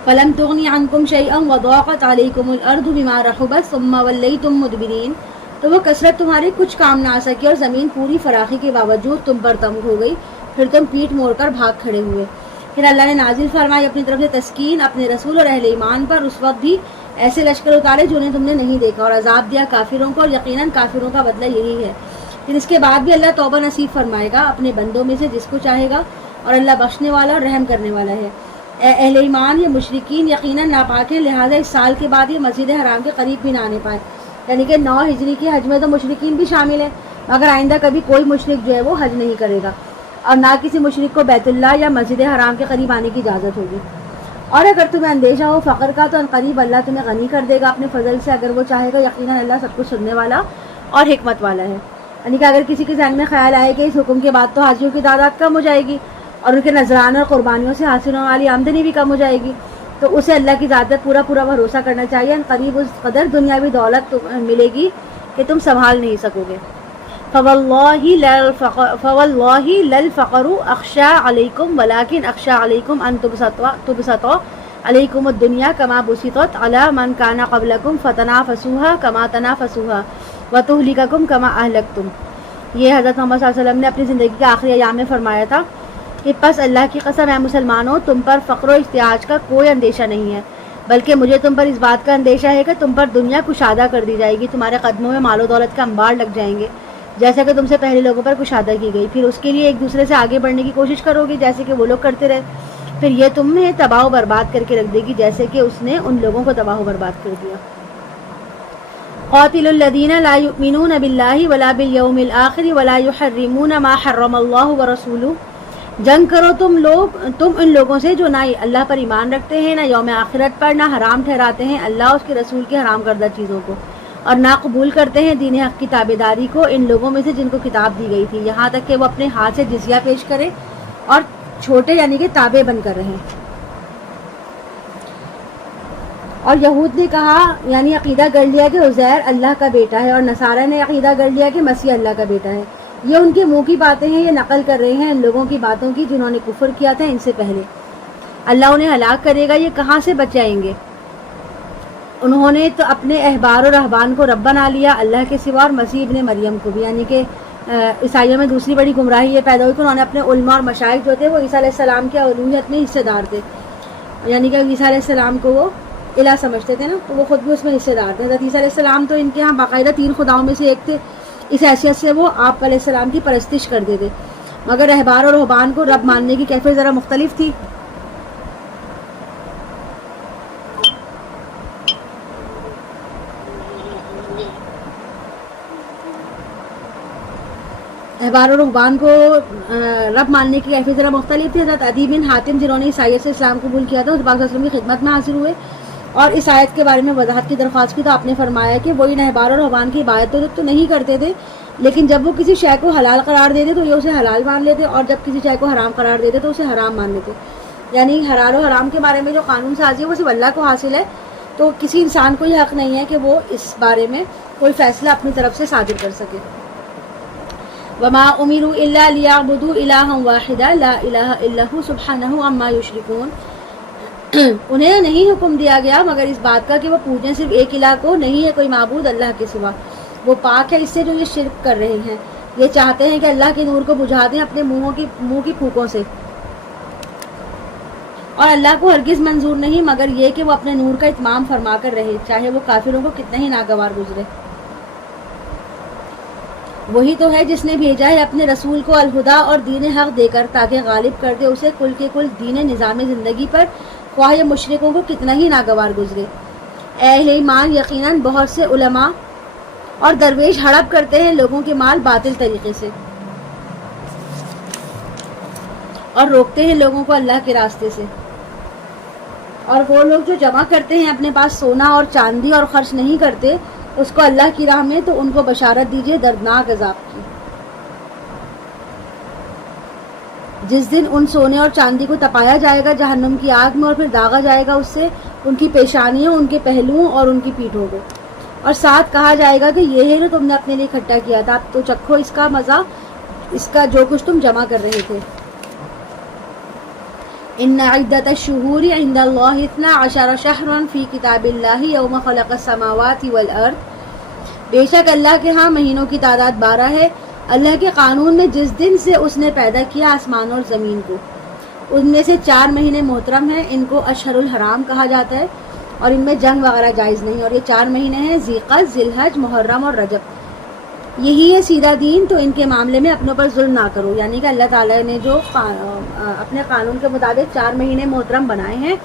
فَلَمْ تُغْنِ عَنْكُمْ شَيْئًا وَضَاقَتْ عَلَيْكُمُ الْأَرْضُ بِمَا رَحُبَتْ ثُمَّ وَلَّيْتُمْ مُدْبِرِينَ، تو وہ کثرت تمہارے کچھ کام نہ آ سکی اور زمین پوری فراخی کے باوجود تم پر تنگ ہو گئی، پھر تم پیٹھ موڑ کر بھاگ کھڑے ہوئے۔ پھر اللہ نے نازل فرمائی اپنی طرف سے تسکین اپنے رسول اور اہل ایمان پر، اس وقت بھی ایسے لشکر اتارے جنہیں تم نے نہیں دیکھا، اور عذاب دیا کافروں کو، اور یقیناً کافروں کا بدلہ یہی ہے۔ پھر اس کے بعد بھی اللہ توبہ نصیب فرمائے گا اپنے بندوں میں سے جس کو چاہے گا، اور اللہ بخشنے والا اور رحم کرنے والا ہے۔ اے اہل ایمان، یہ مشرکین یقیناً ناپاک ہیں، لہٰذا اس سال کے بعد یہ مسجد حرام کے قریب بھی نہ آنے پائے، یعنی کہ 9 ہجری کی حج میں تو مشرکین بھی شامل ہیں، مگر آئندہ کبھی کوئی مشرک جو ہے وہ حج نہیں کرے گا، اور نہ کسی مشرک کو بیت اللہ یا مسجد حرام کے قریب آنے کی اجازت ہوگی۔ اور اگر تمہیں اندیشہ ہو فقر کا تو عنقریب اللہ تمہیں غنی کر دے گا اپنے فضل سے اگر وہ چاہے گا، یقیناً اللہ سب کچھ سننے والا اور حکمت والا ہے۔ یعنی کہ اگر کسی کے ذہن میں خیال آئے کہ اس حکم کے بعد تو حاجیوں کی تعداد کم ہو جائے گی اور ان کے نذرانوں اور قربانیوں سے حاصل ہونے والی آمدنی بھی کم ہو جائے گی، تو اسے اللہ کی ذات پر پورا بھروسہ کرنا چاہیے، عنقریب اس قدر دنیاوی دولت ملے گی کہ تم سنبھال نہیں سکو گے۔ فواللہ للفقر اخشى علیکم ولکن اخشى علیکم ان تبسط علیکم الدنیا کما بسطت علی من کان قبلکم فتنافسوها کما تنافسوها وتہلککم کما اہلکتم۔ یہ حضرت محمد صلی اللہ علیہ وسلم نے اپنی زندگی کے آخری ایام میں فرمایا تھا کہ پس اللہ کی قسم اے مسلمانوں، تم پر فقر و احتیاج کا کوئی اندیشہ نہیں ہے، بلکہ مجھے تم پر اس بات کا اندیشہ ہے کہ تم پر دنیا کشادہ کر دی جائے گی، تمہارے قدموں میں مال و دولت کے انبار لگ جائیں گے جیسا کہ تم سے پہلے لوگوں پر کشادہ کی گئی، پھر اس کے لیے ایک دوسرے سے آگے بڑھنے کی کوشش کرو گی جیسے کہ وہ لوگ کرتے رہے، پھر یہ تمہیں تباہ و برباد کر کے رکھ دے گی جیسے کہ اس نے ان لوگوں کو تباہ و برباد کر دیا۔ قاتل الذین لا یؤمنون باللہ ولا بالیوم الآخر ولا یحرمون ما حرم اللہ ورسولہ، جنگ کرو تم ان لوگوں سے جو نہ اللہ پر ایمان رکھتے ہیں، نہ یوم آخرت پر، نہ حرام ٹھہراتے ہیں اللہ اس کے رسول کی حرام کردہ چیزوں کو، اور نہ قبول کرتے ہیں دین حق کی تابعداری کو ان لوگوں میں سے جن کو کتاب دی گئی تھی، یہاں تک کہ وہ اپنے ہاتھ سے جزیہ پیش کریں اور چھوٹے یعنی کہ تابع بن کر رہیں۔ اور یہود نے کہا یعنی عقیدہ کر لیا کہ عزیر اللہ کا بیٹا ہے، اور نصارہ نے عقیدہ کر لیا کہ مسیح اللہ کا بیٹا ہے۔ یہ ان کے منہ کی باتیں ہیں، یہ نقل کر رہے ہیں ان لوگوں کی باتوں کی جنہوں نے کفر کیا تھا ان سے پہلے، اللہ انہیں ہلاک کرے گا، یہ کہاں سے بچ جائیں گے؟ انہوں نے تو اپنے احبار و رہبان کو رب بنا لیا اللہ کے سوا، اور مسیح ابن مریم کو بھی، یعنی کہ عیسائیوں میں دوسری بڑی گمراہی یہ پیدا ہوئی کہ انہوں نے اپنے علماء اور مشائخ جو تھے وہ عیسیٰ علیہ السلام کے الوہیت میں حصے دار تھے، یعنی کہ عیسیٰ علیہ السلام کو وہ الہ سمجھتے تھے نا، تو وہ خود بھی اس میں حصے دار تھے۔ حضرت عیسیٰ علیہ السلام تو ان کے ہاں باقاعدہ 3 خداؤں میں سے ایک تھے، اس حیثیت سے وہ آپ علیہ السلام کی پرستش کرتے تھے، مگر رہبان اور رہبان کو رب ماننے کی کیفیت ذرا مختلف تھی۔ احبار و رہبان کو رب ماننے کی کیفیت ذرا مختلف تھی۔ حضرت عدی بن حاتم جنہوں نے عیسائیت سے اسلام قبول کیا تھا، اس پاک صلی اللہ علیہ وسلم کی خدمت میں حاضر ہوئے اور اس آیت کے بارے میں وضاحت کی درخواست کی، تو آپ نے فرمایا کہ وہ ان احبار و رہبان کی عبادت تو نہیں کرتے تھے، لیکن جب وہ کسی شے کو حلال قرار دیتے تو یہ اسے حلال مان لیتے، اور جب کسی شے کو حرام قرار دیتے تو اسے حرام مان لیتے۔ یعنی حلال و حرام کے بارے میں جو قانون سازی ہے وہ صرف اللہ کو حاصل ہے، تو کسی انسان کو یہ حق نہیں ہے کہ وہ اس بارے میں کوئی فیصلہ اپنی طرف سے صادر کر سکے۔ وما امروا الا ليعبدوا الها واحدا لا اله الا هو سبحانه عما يشركون، انہیں نہیں حکم دیا گیا مگر اس بات کا کہ وہ پوجیں صرف ایک الہ کو، نہیں ہے کوئی معبود اللہ کے سوا، وہ پاک ہے اس سے جو یہ شرک کر رہے ہیں، یہ چاہتے ہیں کہ اللہ کے نور کو بجھا دیں اپنے منہ کی پھوکوں سے، اور اللہ کو ہرگز منظور نہیں مگر یہ کہ وہ اپنے نور کا اتمام فرما کر رہے، چاہے وہ کافروں کو کتنا ہی ناگوار گزرے۔ وہی تو ہے جس نے بھیجا ہے اپنے رسول کو الہدا اور دین حق دے کر تاکہ غالب کر دے اسے کل کے کل دین نظام زندگی پر، خواہ یہ مشرکوں کو کتنا ہی ناگوار گزرے۔ اے اہل ایمان، یقیناً بہت سے علماء اور درویش ہڑپ کرتے ہیں لوگوں کے مال باطل طریقے سے اور روکتے ہیں لوگوں کو اللہ کے راستے سے، اور وہ لوگ جو جمع کرتے ہیں اپنے پاس سونا اور چاندی اور خرچ نہیں کرتے، اس کو اللہ کی راہ میں تو ان کو بشارت دیجیے دردناک عذاب کی. جس دن ان سونے اور چاندی کو تپایا جائے گا جہنم کی آگ میں اور پھر داغا جائے گا اس سے ان کی پیشانیوں، ان کے پہلوؤں اور ان کی پیٹھوں کو، اور ساتھ کہا جائے گا کہ یہ ہے جو تم نے اپنے لیے اکٹھا کیا تھا، تو چکھو اس کا مزہ، اس کا جو کچھ تم جمع کر رہے تھے. ان عدت الشہور عند اللہ 12 شہرا فی کتاب اللہ یوم خلق السماوات والارض، بے شک اللہ کے ہاں مہینوں کی تعداد 12 ہے اللہ کے قانون میں جس دن سے اس نے پیدا کیا آسمان اور زمین کو. ان میں سے 4 مہینے محترم ہیں، ان کو اشہر الحرام کہا جاتا ہے اور ان میں جنگ وغیرہ جائز نہیں. اور یہ 4 مہینے ہیں ذی القعدہ، ذی الحج، محرم اور رجب. یہی ہے سیدھا دین، تو ان کے معاملے میں اپنوں پر ظلم نہ کرو. یعنی کہ اللہ تعالیٰ نے جو اپنے قانون کے مطابق 4 مہینے محترم بنائے ہیں،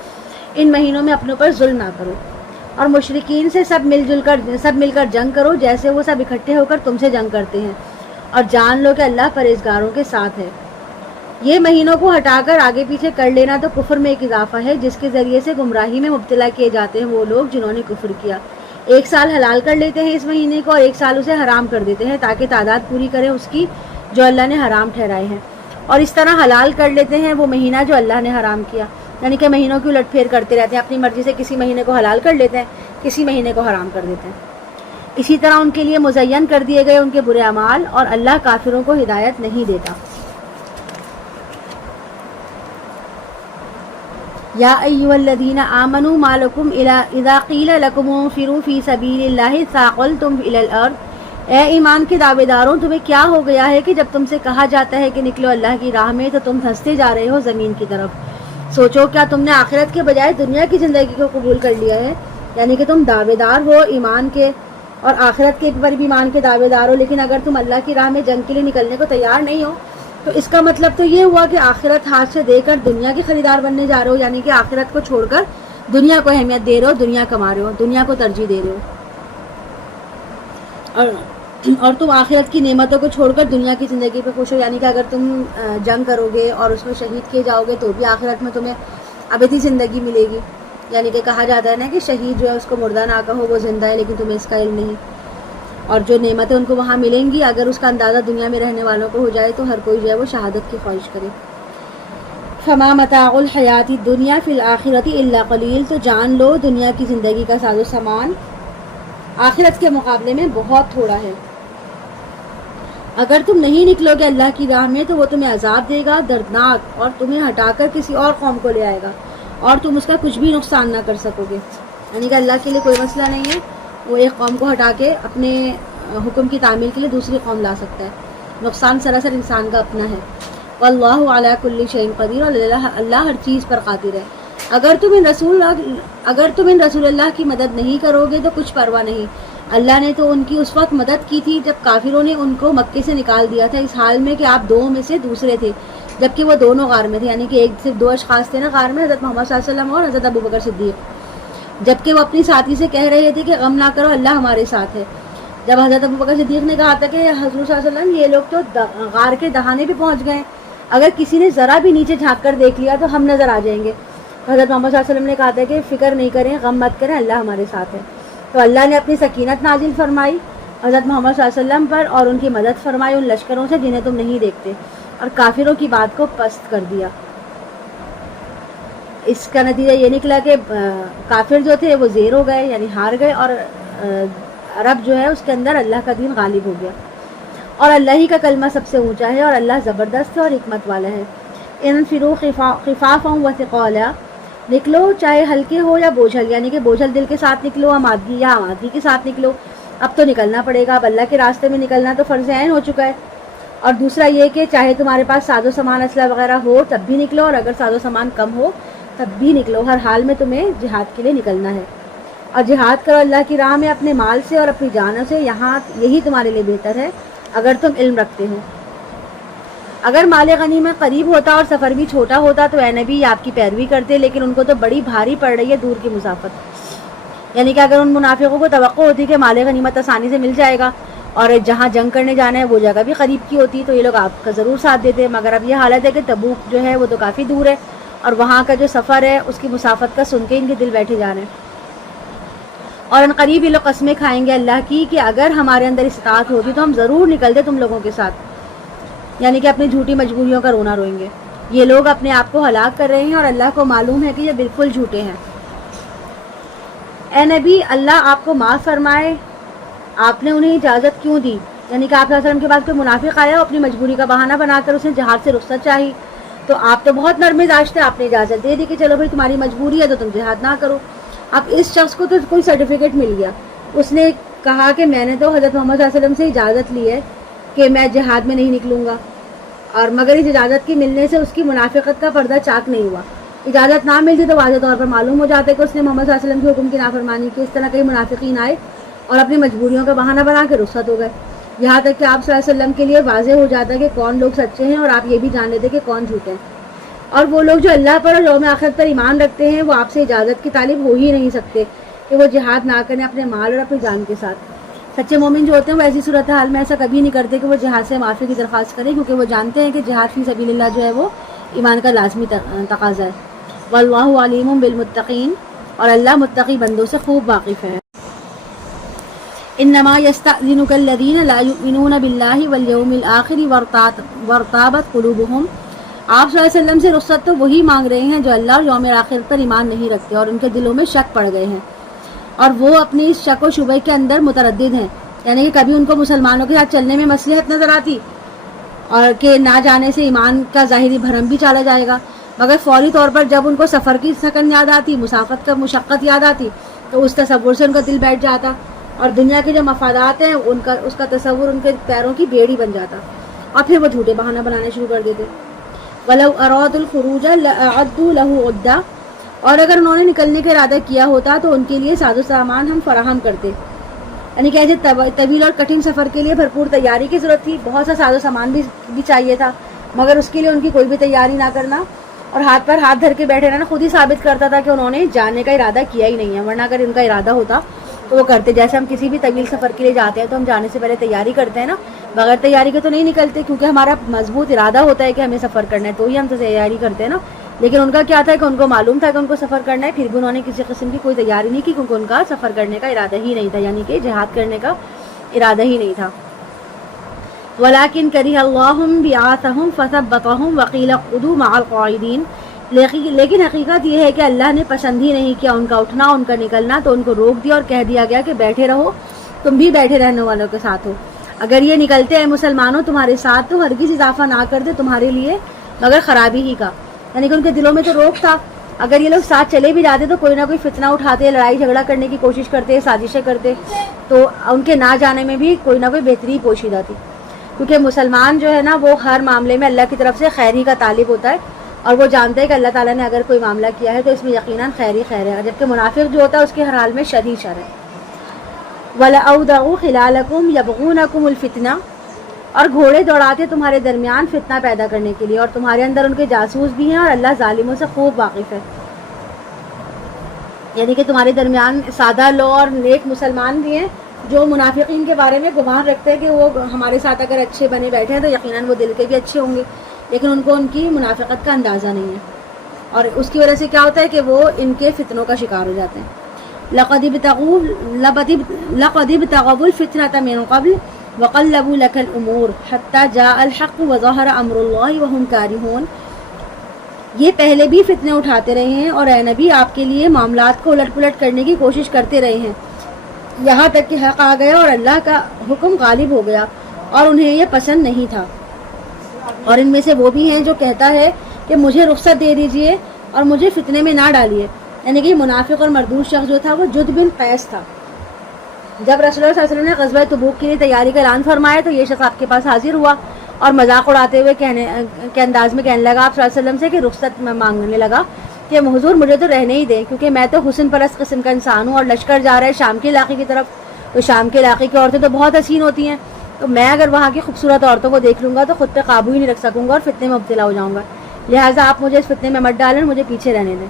ان مہینوں میں اپنوں پر ظلم نہ کرو. اور مشرکین سے سب مل کر جنگ کرو جیسے وہ سب اکٹھے ہو کر تم سے جنگ کرتے ہیں، اور جان لو کہ اللہ پرہیزگاروں کے ساتھ ہے. یہ مہینوں کو ہٹا کر آگے پیچھے کر لینا تو کفر میں ایک اضافہ ہے جس کے ذریعے سے گمراہی میں مبتلا کیے جاتے ہیں وہ لوگ جنہوں نے کفر کیا. 1 سال حلال کر لیتے ہیں اس مہینے کو اور 1 سال اسے حرام کر دیتے ہیں تاکہ تعداد پوری کریں اس کی جو اللہ نے حرام ٹھہرائے ہیں. اور اس طرح حلال کر لیتے ہیں وہ مہینہ جو اللہ نے حرام کیا. یعنی کہ مہینوں کی الٹ پھیر کرتے رہتے ہیں، اپنی مرضی سے کسی مہینے کو حلال کر لیتے ہیں، کسی مہینے کو حرام کر دیتے ہیں. اسی طرح ان کے لیے مزین کر دیے گئے ان کے برے اعمال، اور اللہ کافروں کو ہدایت نہیں دیتا. یا ایھا الذین آمنوا ما لکم اذا قیل لکم انفروا فی سبیل اللہ ثاقلتم الی الارض، اے ایمان کے دعوے داروں تمہیں کیا ہو گیا ہے کہ جب تم سے کہا جاتا ہے کہ نکلو اللہ کی راہ میں تو تم دھنستے جا رہے ہو زمین کی طرف. سوچو کیا تم نے آخرت کے بجائے دنیا کی زندگی کو قبول کر لیا ہے. یعنی کہ تم دعوے دار ہو ایمان کے اور آخرت کے پر بھی ایمان کے دعوے دار ہو، لیکن اگر تم اللہ کی راہ میں جنگ کے لیے نکلنے کو تیار نہیں ہو تو اس کا مطلب تو یہ ہوا کہ آخرت ہاتھ سے دے کر دنیا کے خریدار بننے جا رہے ہو. یعنی کہ آخرت کو چھوڑ کر دنیا کو اہمیت دے رہے ہو، دنیا کما رہے ہو، دنیا کو ترجیح دے رہے ہو، اور تم آخرت کی نعمتوں کو چھوڑ کر دنیا کی زندگی پہ خوش ہو. یعنی کہ اگر تم جنگ کرو گے اور اس میں شہید کیے جاؤ گے تو بھی آخرت میں تمہیں ابدی زندگی ملے گی. یعنی کہ کہا جاتا ہے نا کہ شہید جو ہے اس کو مردہ نہ کہو، وہ زندہ ہے لیکن تمہیں اس کا علم نہیں. اور جو نعمتیں ان کو وہاں ملیں گی اگر اس کا اندازہ دنیا میں رہنے والوں کو ہو جائے تو ہر کوئی جو ہے وہ شہادت کی خواہش کرے. فما متاع الحیات الدنیا فی الآخرۃ الا قلیل، تو جان لو دنیا کی زندگی کا ساز و سامان آخرت کے مقابلے میں بہت تھوڑا ہے. اگر تم نہیں نکلو گے اللہ کی راہ میں تو وہ تمہیں عذاب دے گا دردناک، اور تمہیں ہٹا کر کسی اور قوم کو لے آئے گا اور تم اس کا کچھ بھی نقصان نہ کر سکو گے. یعنی کہ اللہ کے لیے کوئی مسئلہ نہیں ہے، وہ ایک قوم کو ہٹا کے اپنے حکم کی تعمیل کے لیے دوسری قوم لا سکتا ہے. نقصان سراسر انسان کا اپنا ہے. واللہ علی کل شیء قدیر، اور اللہ ہر چیز پر قادر ہے. اگر تم ان رسول اللہ کی مدد نہیں کرو گے تو کچھ پرواہ نہیں. اللہ نے تو ان کی اس وقت مدد کی تھی جب کافروں نے ان کو مکے سے نکال دیا تھا، اس حال میں کہ آپ 2 میں سے دوسرے تھے جبکہ وہ دونوں غار میں تھے. یعنی کہ صرف 2 اشخاص تھے نا غار میں، حضرت محمد صلی اللہ علیہ وسلم اور حضرت ابوبکر صدیق، جبکہ وہ اپنی ساتھی سے کہہ رہے تھے کہ غم نہ کرو اللہ ہمارے ساتھ ہے. جب حضرت ابوبکر صدیق نے کہا تھا کہ حضور صلی اللہ علیہ وسلم یہ لوگ تو غار کے دہانے پہ پہنچ گئے، اگر کسی نے ذرا بھی نیچے جھانک کر دیکھ لیا تو ہم نظر آ جائیں گے. حضرت محمد صلی اللہ علیہ وسلم نے کہا تھا کہ فکر نہیں کریں، غم مت کریں، اللہ ہمارے ساتھ ہے. تو اللہ نے اپنی سکینت نازل فرمائی حضرت محمد صلی اللہ علیہ وسلم پر اور ان کی مدد فرمائی ان لشکروں سے جنہیں تم نہیں دیکھتے، اور کافروں کی بات کو پست کر دیا. اس کا نتیجہ یہ نکلا کہ کافر جو تھے وہ زیر ہو گئے، یعنی ہار گئے، اور عرب جو ہے اس کے اندر اللہ کا دین غالب ہو گیا. اور اللہ ہی کا کلمہ سب سے اونچا ہے اور اللہ زبردست ہے اور حکمت والا ہے. انفروا خفافا وثقالا، نکلو چاہے ہلکے ہو یا بوجھل، یعنی کہ بوجھل دل کے ساتھ نکلو آمادگی یا آمادگی کے ساتھ نکلو. اب تو نکلنا پڑے گا، اب اللہ کے راستے میں نکلنا تو فرض عین ہو چکا ہے. اور دوسرا یہ کہ چاہے تمہارے پاس ساز و سامان اسلحہ وغیرہ ہو تب بھی نکلو، اور اگر ساز و سامان کم ہو تب بھی نکلو. ہر حال میں تمہیں جہاد کے لیے نکلنا ہے، اور جہاد کرو اللہ کی راہ میں اپنے مال سے اور اپنی جانوں سے، یہی تمہارے لیے بہتر ہے اگر تم علم رکھتے ہو. اگر مال غنیمت قریب ہوتا اور سفر بھی چھوٹا ہوتا تو اے نبی آپ کی پیروی کرتے، لیکن ان کو تو بڑی بھاری پڑ رہی ہے دور کی مسافت. یعنی کہ اگر ان منافقوں کو توقع ہوتی کہ مال غنیمت آسانی سے مل جائے گا اور جہاں جنگ کرنے جانا ہے وہ جگہ بھی قریب کی ہوتی تو یہ لوگ آپ کا ضرور ساتھ دیتے. مگر اب یہ حالت ہے کہ تبوک جو ہے وہ تو کافی دور ہے، اور وہاں کا جو سفر ہے اس کی مسافت کا سن کے ان کے دل بیٹھے جا رہے ہیں. اور ان قریب یہ لوگ قسمیں کھائیں گے اللہ کی کہ اگر ہمارے اندر استطاعت ہوتی تو ہم ضرور نکلتے تم لوگوں کے ساتھ، یعنی کہ اپنی جھوٹی مجبوریوں کا رونا روئیں گے۔ یہ لوگ اپنے آپ کو ہلاک کر رہے ہیں اور اللہ کو معلوم ہے کہ یہ بالکل جھوٹے ہیں۔ اے نبی، اللہ آپ کو معاف فرمائے، آپ نے انہیں اجازت کیوں دی؟ یعنی کہ آپ صلی اللہ علیہ وسلم کے بعد کوئی منافق آیا، اپنی مجبوری کا بہانہ بنا کر اس نے جہاد سے رخصت چاہی، تو آپ تو بہت نرم مزاج تھے، آپ نے اجازت دے دی کہ چلو بھائی تمہاری مجبوری ہے تو تم جہاد نہ کرو۔ اب اس شخص کو تو کوئی سرٹیفکیٹ مل گیا، اس نے کہا کہ میں نے تو حضرت محمد صلی اللہ علیہ وسلم سے اجازت لی ہے کہ میں جہاد میں نہیں نکلوں گا، اور مگر اس اجازت کی ملنے سے اس کی منافقت کا پردہ چاک نہیں ہوا۔ اجازت نہ ملتی تو واضح طور پر معلوم ہو جاتا ہے کہ اس نے محمد صلی اللہ علیہ وسلم کے حکم کی نافرمانی کی۔ اس طرح کئی منافقین آئے اور اپنی مجبوریوں کا بہانہ بنا کے رخصت ہو گئے، یہاں تک کہ آپ صلی اللہ علیہ وسلم کے لیے واضح ہو جاتا ہے کہ کون لوگ سچے ہیں، اور آپ یہ بھی جان لیتے کہ کون جھوٹے ہیں۔ اور وہ لوگ جو اللہ پر اور یوم آخرت پر ایمان رکھتے ہیں، وہ آپ سے اجازت کی طالب ہو ہی نہیں سکتے کہ وہ جہاد نہ کریں اپنے مال اور اپنی جان کے ساتھ۔ سچے مومن جو ہوتے ہیں وہ ایسی صورتحال میں ایسا کبھی نہیں کرتے کہ وہ جہاد سے معافی کی درخواست کریں، کیونکہ وہ جانتے ہیں کہ جہاد فی سبیل اللہ جو ہے وہ ایمان کا لازمی تقاضا ہے۔ واللہ علیم بالمتقین، اور اللہ متقی بندوں سے خوب واقف ہے۔ انما یستأذنک الذین لا یؤمنون باللہ والیوم الآخر وارتابت قلوبہم، آپ صلی اللہ علیہ وسلم سے رخصت تو وہی مانگ رہے ہیں جو اللہ اور یوم آخر پر ایمان نہیں رکھتے اور ان کے دلوں میں شک پڑ گئے ہیں، اور وہ اپنی اس شک و شبہ کے اندر متردد ہیں، یعنی کہ کبھی ان کو مسلمانوں کے ساتھ چلنے میں مصلحت نظر آتی اور کہ نہ جانے سے ایمان کا ظاہری بھرم بھی چلا جائے گا، مگر فوری طور پر جب ان کو سفر کی سکن یاد آتی، مسافت کا مشقت یاد آتی، تو اس تصور سے ان کا دل بیٹھ جاتا، اور دنیا کے جو مفادات ہیں اس کا تصور ان کے پیروں کی بیڑی بن جاتا، اور پھر وہ جھوٹے بہانے بنانے شروع کر دیتے۔ وَلَوْ أَرَادُوا الْخُرُوجَ لَأَعَدُّوا لَهُ عُدَّةً، اور اگر انہوں نے نکلنے کا ارادہ کیا ہوتا تو ان کے لیے ساز و سامان ہم فراہم کرتے، یعنی کہ ایسے طویل اور کٹھن سفر کے لیے بھرپور تیاری کی ضرورت تھی، بہت سا ساز و سامان بھی چاہیے تھا، مگر اس کے لیے ان کی کوئی بھی تیاری نہ کرنا اور ہاتھ پر ہاتھ دھر کے بیٹھے رہنا خود ہی ثابت کرتا تھا کہ انہوں نے جانے کا ارادہ کیا ہی نہیں ہے، ورنہ اگر ان کا ارادہ ہوتا تو وہ کرتے۔ جیسے ہم کسی بھی طویل سفر کے لیے جاتے ہیں تو ہم جانے سے پہلے تیاری کرتے ہیں نا، بغیر تیاری کے تو نہیں نکلتے، کیونکہ ہمارا مضبوط ارادہ ہوتا ہے کہ ہمیں سفر کرنا ہے تو ہی ہم تیاری کرتے ہیں نا۔ لیکن ان کا کیا تھا کہ ان کو معلوم تھا کہ ان کو سفر کرنا ہے، پھر بھی انہوں نے کسی قسم کی کوئی تیاری نہیں کی، کیونکہ ان کا سفر کرنے کا ارادہ ہی نہیں تھا، یعنی کہ جہاد کرنے کا ارادہ ہی نہیں تھا۔ وَلَٰكِن كَرِهَ اللَّهُ بِعَاثَهُمْ فَثَبَّطَهُمْ وَقِيلَ اقْعُدُوا مَعَ الْقَاعِدِينَ، لیکن حقیقت یہ ہے کہ اللہ نے پسند ہی نہیں کیا ان کا اٹھنا، ان کا نکلنا، تو ان کو روک دیا اور کہہ دیا گیا کہ بیٹھے رہو، تم بھی بیٹھے رہنے والوں کے ساتھ ہو۔ اگر یہ نکلتے ہیں مسلمانوں تمہارے ساتھ تو ہرگز اضافہ نہ کرتے تمہارے لیے مگر خرابی ہی کا، یعنی کہ ان کے دلوں میں تو روک تھا، اگر یہ لوگ ساتھ چلے بھی جاتے تو کوئی نہ کوئی فتنہ اٹھاتے، لڑائی جھگڑا کرنے کی کوشش کرتے، سازشیں کرتے، تو ان کے نہ جانے میں بھی کوئی نہ کوئی بہتری پوشیدہ تھی، کیونکہ مسلمان جو ہے نا وہ ہر معاملے میں اللہ کی طرف سے خیر ہی کا طالب ہوتا ہے، اور وہ جانتے ہیں کہ اللہ تعالیٰ نے اگر کوئی معاملہ کیا ہے تو اس میں یقیناً خیر ہی خیر ہے، جبکہ منافق جو ہوتا ہے اس کے ہر حال میں شر ہی شر ہے۔ وَلَأَوْضَعُوا خِلَالَكُمْ يَبْغُونَكُمُ الْفِتْنَةَ، اور گھوڑے دوڑاتے تمہارے درمیان فتنہ پیدا کرنے کے لیے، اور تمہارے اندر ان کے جاسوس بھی ہیں اور اللہ ظالموں سے خوب واقف ہے، یعنی کہ تمہارے درمیان سادہ لو اور نیک مسلمان بھی ہیں جو منافقین کے بارے میں گمان رکھتے ہیں کہ وہ ہمارے ساتھ اگر اچھے بنے بیٹھے ہیں تو یقیناً وہ دل کے بھی اچھے ہوں گے، لیکن ان کو ان کی منافقت کا اندازہ نہیں ہے، اور اس کی وجہ سے کیا ہوتا ہے کہ وہ ان کے فتنوں کا شکار ہو جاتے ہیں۔ لَقَدِ ابْتَغَوُا الْفِتْنَةَ مِن قَبْلُ وَقَلَّبُوا لَكَ الْأُمُورَ حَتَّى جَاءَ الْحَقُّ وَظَهَرَ أَمْرُ اللَّهِ وَهُمْ كَارِهُونَ، یہ پہلے بھی فتنے اٹھاتے رہے ہیں اور اے نبی آپ کے لیے معاملات کو الٹ پلٹ کرنے کی کوشش کرتے رہے ہیں، یہاں تک کہ حق آ گیا اور اللہ کا حکم غالب ہو گیا اور انہیں یہ پسند نہیں تھا، اور ان میں سے وہ بھی ہیں جو کہتا ہے کہ مجھے رخصت دے دیجئے اور مجھے فتنے میں نہ ڈالیے، یعنی کہ منافق اور مردود شخص جو تھا وہ جد بن قیس تھا۔ جب رسول اللہ صلی اللہ علیہ وسلم نے غزوہ تبوک کے لیے تیاری کا اعلان فرمایا تو یہ شخص آپ کے پاس حاضر ہوا اور مذاق اڑاتے ہوئے کے انداز میں کہنے لگا آپ صلی اللہ علیہ وسلم سے کہ رخصت مانگنے لگا کہ حضور مجھے تو رہنے ہی دیں، کیونکہ میں تو حسن پرست قسم کا انسان ہوں اور لشکر جا رہا ہے شام کے علاقے کی طرف، تو شام کے علاقے کی عورتیں تو بہت حسین ہوتی ہیں، تو میں اگر وہاں کی خوبصورت عورتوں کو دیکھ لوں گا تو خود پہ قابو ہی نہیں رکھ سکوں گا اور فتنے میں مبتلا ہو جاؤں گا، لہٰذا آپ مجھے اس فتنے میں مت ڈالیں، مجھے پیچھے رہنے دیں۔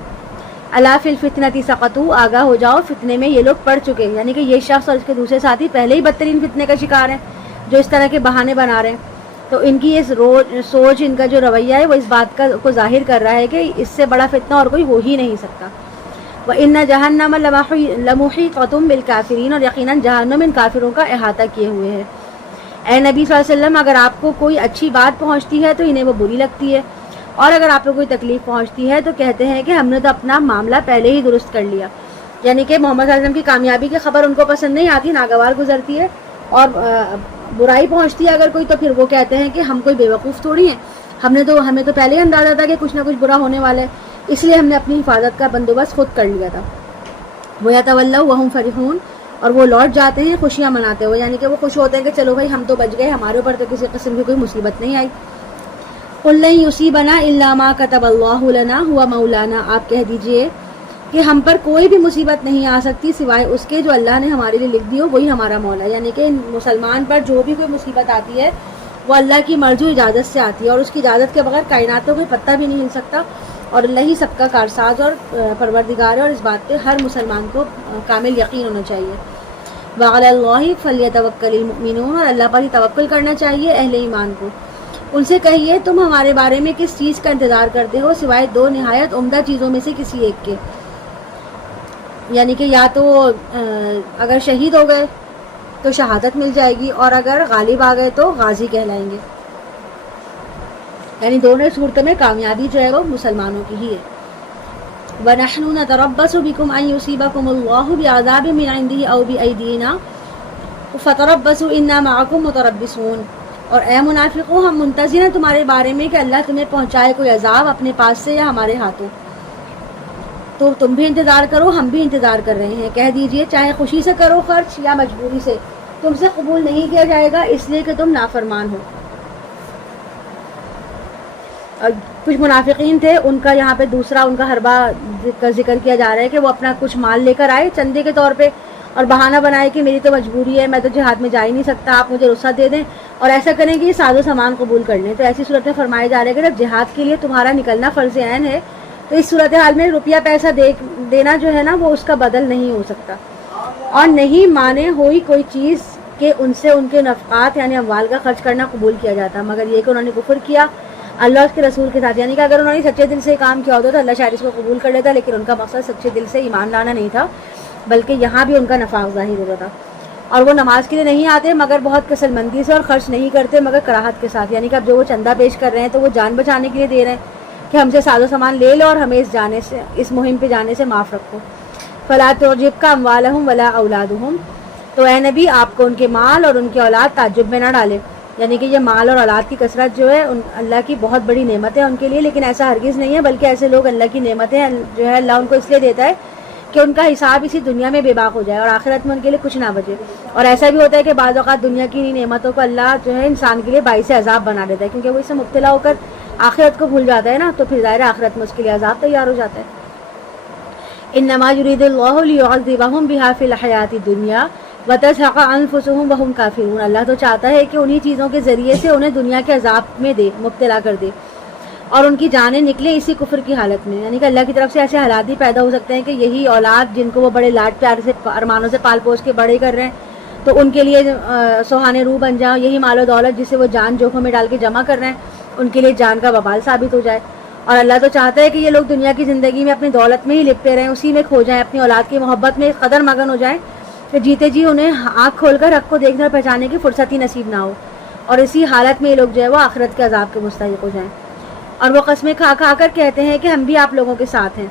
الا فی الفتنۃ سقطوا، آگاہ ہو جاؤ فتنے میں یہ لوگ پڑ چکے، یعنی کہ یہ شخص اور اس کے دوسرے ساتھی پہلے ہی بدترین فتنے کا شکار ہیں جو اس طرح کے بہانے بنا رہے ہیں، تو ان کی اس سوچ، ان کا جو رویہ ہے وہ اس بات کو ظاہر کر رہا ہے کہ اس سے بڑا فتنہ اور کوئی ہو ہی نہیں سکتا۔ وَإِنَّ جَهَنَّمَ لَمُحِيطَةٌ بِالْكَافِرِينَ، اور یقیناً جہنم ان کافروں کا احاطہ کیے ہوئے ہے۔ اے نبی صلی اللہ علیہ وسلم، اگر آپ کو کوئی اچھی بات پہنچتی ہے تو انہیں وہ بری لگتی ہے، اور اگر آپ کو کوئی تکلیف پہنچتی ہے تو کہتے ہیں کہ ہم نے تو اپنا معاملہ پہلے ہی درست کر لیا۔ یعنی کہ محمد صلی اللہ علیہ وسلم کی کامیابی کی خبر ان کو پسند نہیں آتی، ناگوار گزرتی ہے، اور برائی پہنچتی ہے اگر کوئی تو پھر وہ کہتے ہیں کہ ہم کوئی بیوقوف تھوڑی ہیں، ہمیں تو پہلے ہی اندازہ تھا کہ کچھ نہ کچھ برا ہونے والا ہے، اس لیے ہم نے اپنی حفاظت کا بندوبست خود کر لیا تھا۔ وَيَتَوَلَّوْا وَهُمْ فَرِحُونَ، اور وہ لوٹ جاتے ہیں خوشیاں مناتے ہوئے، یعنی کہ وہ خوش ہوتے ہیں کہ چلو بھائی ہم تو بچ گئے، ہمارے اوپر تو کسی قسم کی کوئی مصیبت نہیں آئی۔ قُل لَّن يُصِيبَنَا إِلَّا مَا كَتَبَ اللَّهُ لَنَا هُوَ مَوْلَانَا، آپ کہہ دیجئے کہ ہم پر کوئی بھی مصیبت نہیں آ سکتی سوائے اس کے جو اللہ نے ہمارے لیے لکھ دی ہو، وہی ہمارا مولا۔ یعنی کہ مسلمان پر جو بھی کوئی مصیبت آتی ہے وہ اللہ کی مرضی و اجازت سے آتی ہے، اور اس کی اجازت کے بغیر کائنات میں کوئی پتہ بھی نہیں ہل سکتا، اور اللہ ہی سب کا کارساز اور پروردگار ہے، اور اس بات پہ ہر مسلمان کو کامل یقین ہونا چاہیے۔ وَعَلَى اللَّهِ فَلْيَتَوَكَّلِ الْمُؤْمِنُونَ، اور اللہ پر ہی توکل کرنا چاہیے اہل ایمان کو۔ ان سے کہیے تم ہمارے بارے میں کس چیز کا انتظار کرتے ہو سوائے دو نہایت عمدہ چیزوں میں سے کسی ایک کے، یعنی کہ یا تو اگر شہید ہو گئے تو شہادت مل جائے گی، اور اگر غالب آ گئے تو غازی کہلائیں گے، یعنی دونوں صورتوں میں کامیابی جو ہے وہ مسلمانوں کی ہی ہے۔ وَنَحْنُ نَتَرَبَّصُ بِكُمْ أَن يُصِيبَكُمُ اللَّهُ بِعَذَابٍ مِّنْ عِندِهِ أَوْ بِأَيْدِينَا فَتَرَبَّصُوا إِنَّا مَعَكُمْ مُتَرَبِّصُونَ، اور اے منافقوں ہم منتظر ہیں تمہارے بارے میں کہ اللہ تمہیں پہنچائے کوئی عذاب اپنے پاس سے یا ہمارے ہاتھوں، تو تم بھی انتظار کرو، ہم بھی انتظار کر رہے ہیں۔ کہہ دیجئے چاہے خوشی سے کرو خرچ یا مجبوری سے، تم سے قبول نہیں کیا جائے گا اس لیے کہ تم نافرمان ہو۔ اور کچھ منافقین تھے، ان کا یہاں پہ دوسرا ان کا حربہ کا ذکر کیا جا رہا ہے کہ وہ اپنا کچھ مال لے کر آئے چندے کے طور پہ، اور بہانہ بنائے کہ میری تو مجبوری ہے، میں تو جہاد میں جا ہی نہیں سکتا، آپ مجھے رخصت دے دیں، اور ایسا کریں کہ یہ ساز و سامان قبول کر لیں۔ تو ایسی صورت میں فرمایا جا رہا ہے کہ جب جہاد کے لیے تمہارا نکلنا فرض عین ہے تو اس صورتحال میں روپیہ پیسہ دینا جو ہے نا وہ اس کا بدل نہیں ہو سکتا، اور نہیں مانے ہوئی کوئی چیز کہ ان سے ان کے نفقات یعنی اموال کا خرچ کرنا قبول کیا جاتا، مگر یہ کہ انہوں نے کفر کیا اللہ اس کے رسول کے ساتھ۔ یعنی کہ اگر انہوں نے سچے دل سے کام کیا ہوتا تو اللہ شاید اس کو قبول کر لیتا، لیکن ان کا مقصد سچے دل سے ایمان لانا نہیں تھا، بلکہ یہاں بھی ان کا نفاق ظاہر ہوتا تھا۔ اور وہ نماز کے لیے نہیں آتے مگر بہت کسل مندی سے، اور خرچ نہیں کرتے مگر کراہت کے ساتھ، یعنی کہ اب جو وہ چندہ پیش کر رہے ہیں تو وہ جان بچانے کے لیے دے رہے ہیں کہ ہم سے ساز و سامان لے لو اور ہمیں اس مہم پہ جانے سے معاف رکھو۔ فَلَا تُعْجِبْكَ أَمْوَالُهُمْ وَلَا أَوْلَادُهُمْ، تو اے نبی آپ کو ان کے مال اور ان کی اولاد تعجب میں نہ ڈالے، یعنی کہ یہ مال اور اولاد کی کثرت جو ہے اللہ کی بہت بڑی نعمت ہے ان کے لیے، لیکن ایسا ہرگز نہیں ہے، بلکہ ایسے لوگ اللہ کی نعمتیں جو ہے اللہ ان کو اس لیے دیتا ہے کہ ان کا حساب اسی دنیا میں بے باک ہو جائے اور آخرت میں ان کے لیے کچھ نہ بچے۔ اور ایسا بھی ہوتا ہے کہ بعض اوقات دنیا کی نعمتوں کو اللہ جو ہے انسان کے لیے باعث عذاب بنا دیتا ہے، کیونکہ وہ اس سے مبتلا ہو کر آخرت کو بھول جاتا ہے نا، تو پھر ظاہر آخرت میں اس کے لیے عذاب تیار ہو جاتا ہے۔ انما یرید اللہ لیعذبہم بہا فی الحیاۃ الدنیا وتزہق انفسہم وہم کافرون، اللہ تو چاہتا ہے کہ انہی چیزوں کے ذریعے سے انہیں دنیا کے عذاب میں مبتلا کر دے اور ان کی جانیں نکلے اسی کفر کی حالت میں۔ یعنی کہ اللہ کی طرف سے ایسے حالات بھی پیدا ہو سکتے ہیں کہ یہی اولاد جن کو وہ بڑے لاڈ پیار سے ارمانوں سے پال پوس کے بڑے کر رہے ہیں تو ان کے لیے سوہانے روح بن جائیں، یہی مال و دولت جسے وہ جان جوکھوں میں ڈال کے جمع کر رہے ہیں ان کے لیے جان کا وبال ثابت ہو جائے۔ اور اللہ تو چاہتا ہے کہ یہ لوگ دنیا کی زندگی میں اپنی دولت میں ہی لپٹے رہیں، اسی میں کھو جائیں، اپنی اولاد کی محبت میں قدر مگن ہو جائیں کہ جیتے جی انہیں آنکھ کھول کر حق کو دیکھنے اور پہچانے کی فرصت ہی نصیب نہ ہو، اور اسی حالت میں یہ لوگ جو ہے وہ آخرت کے عذاب کے مستحق ہو جائیں۔ اور وہ قسمیں کھا کھا کر کہتے ہیں کہ ہم بھی آپ لوگوں کے ساتھ ہیں،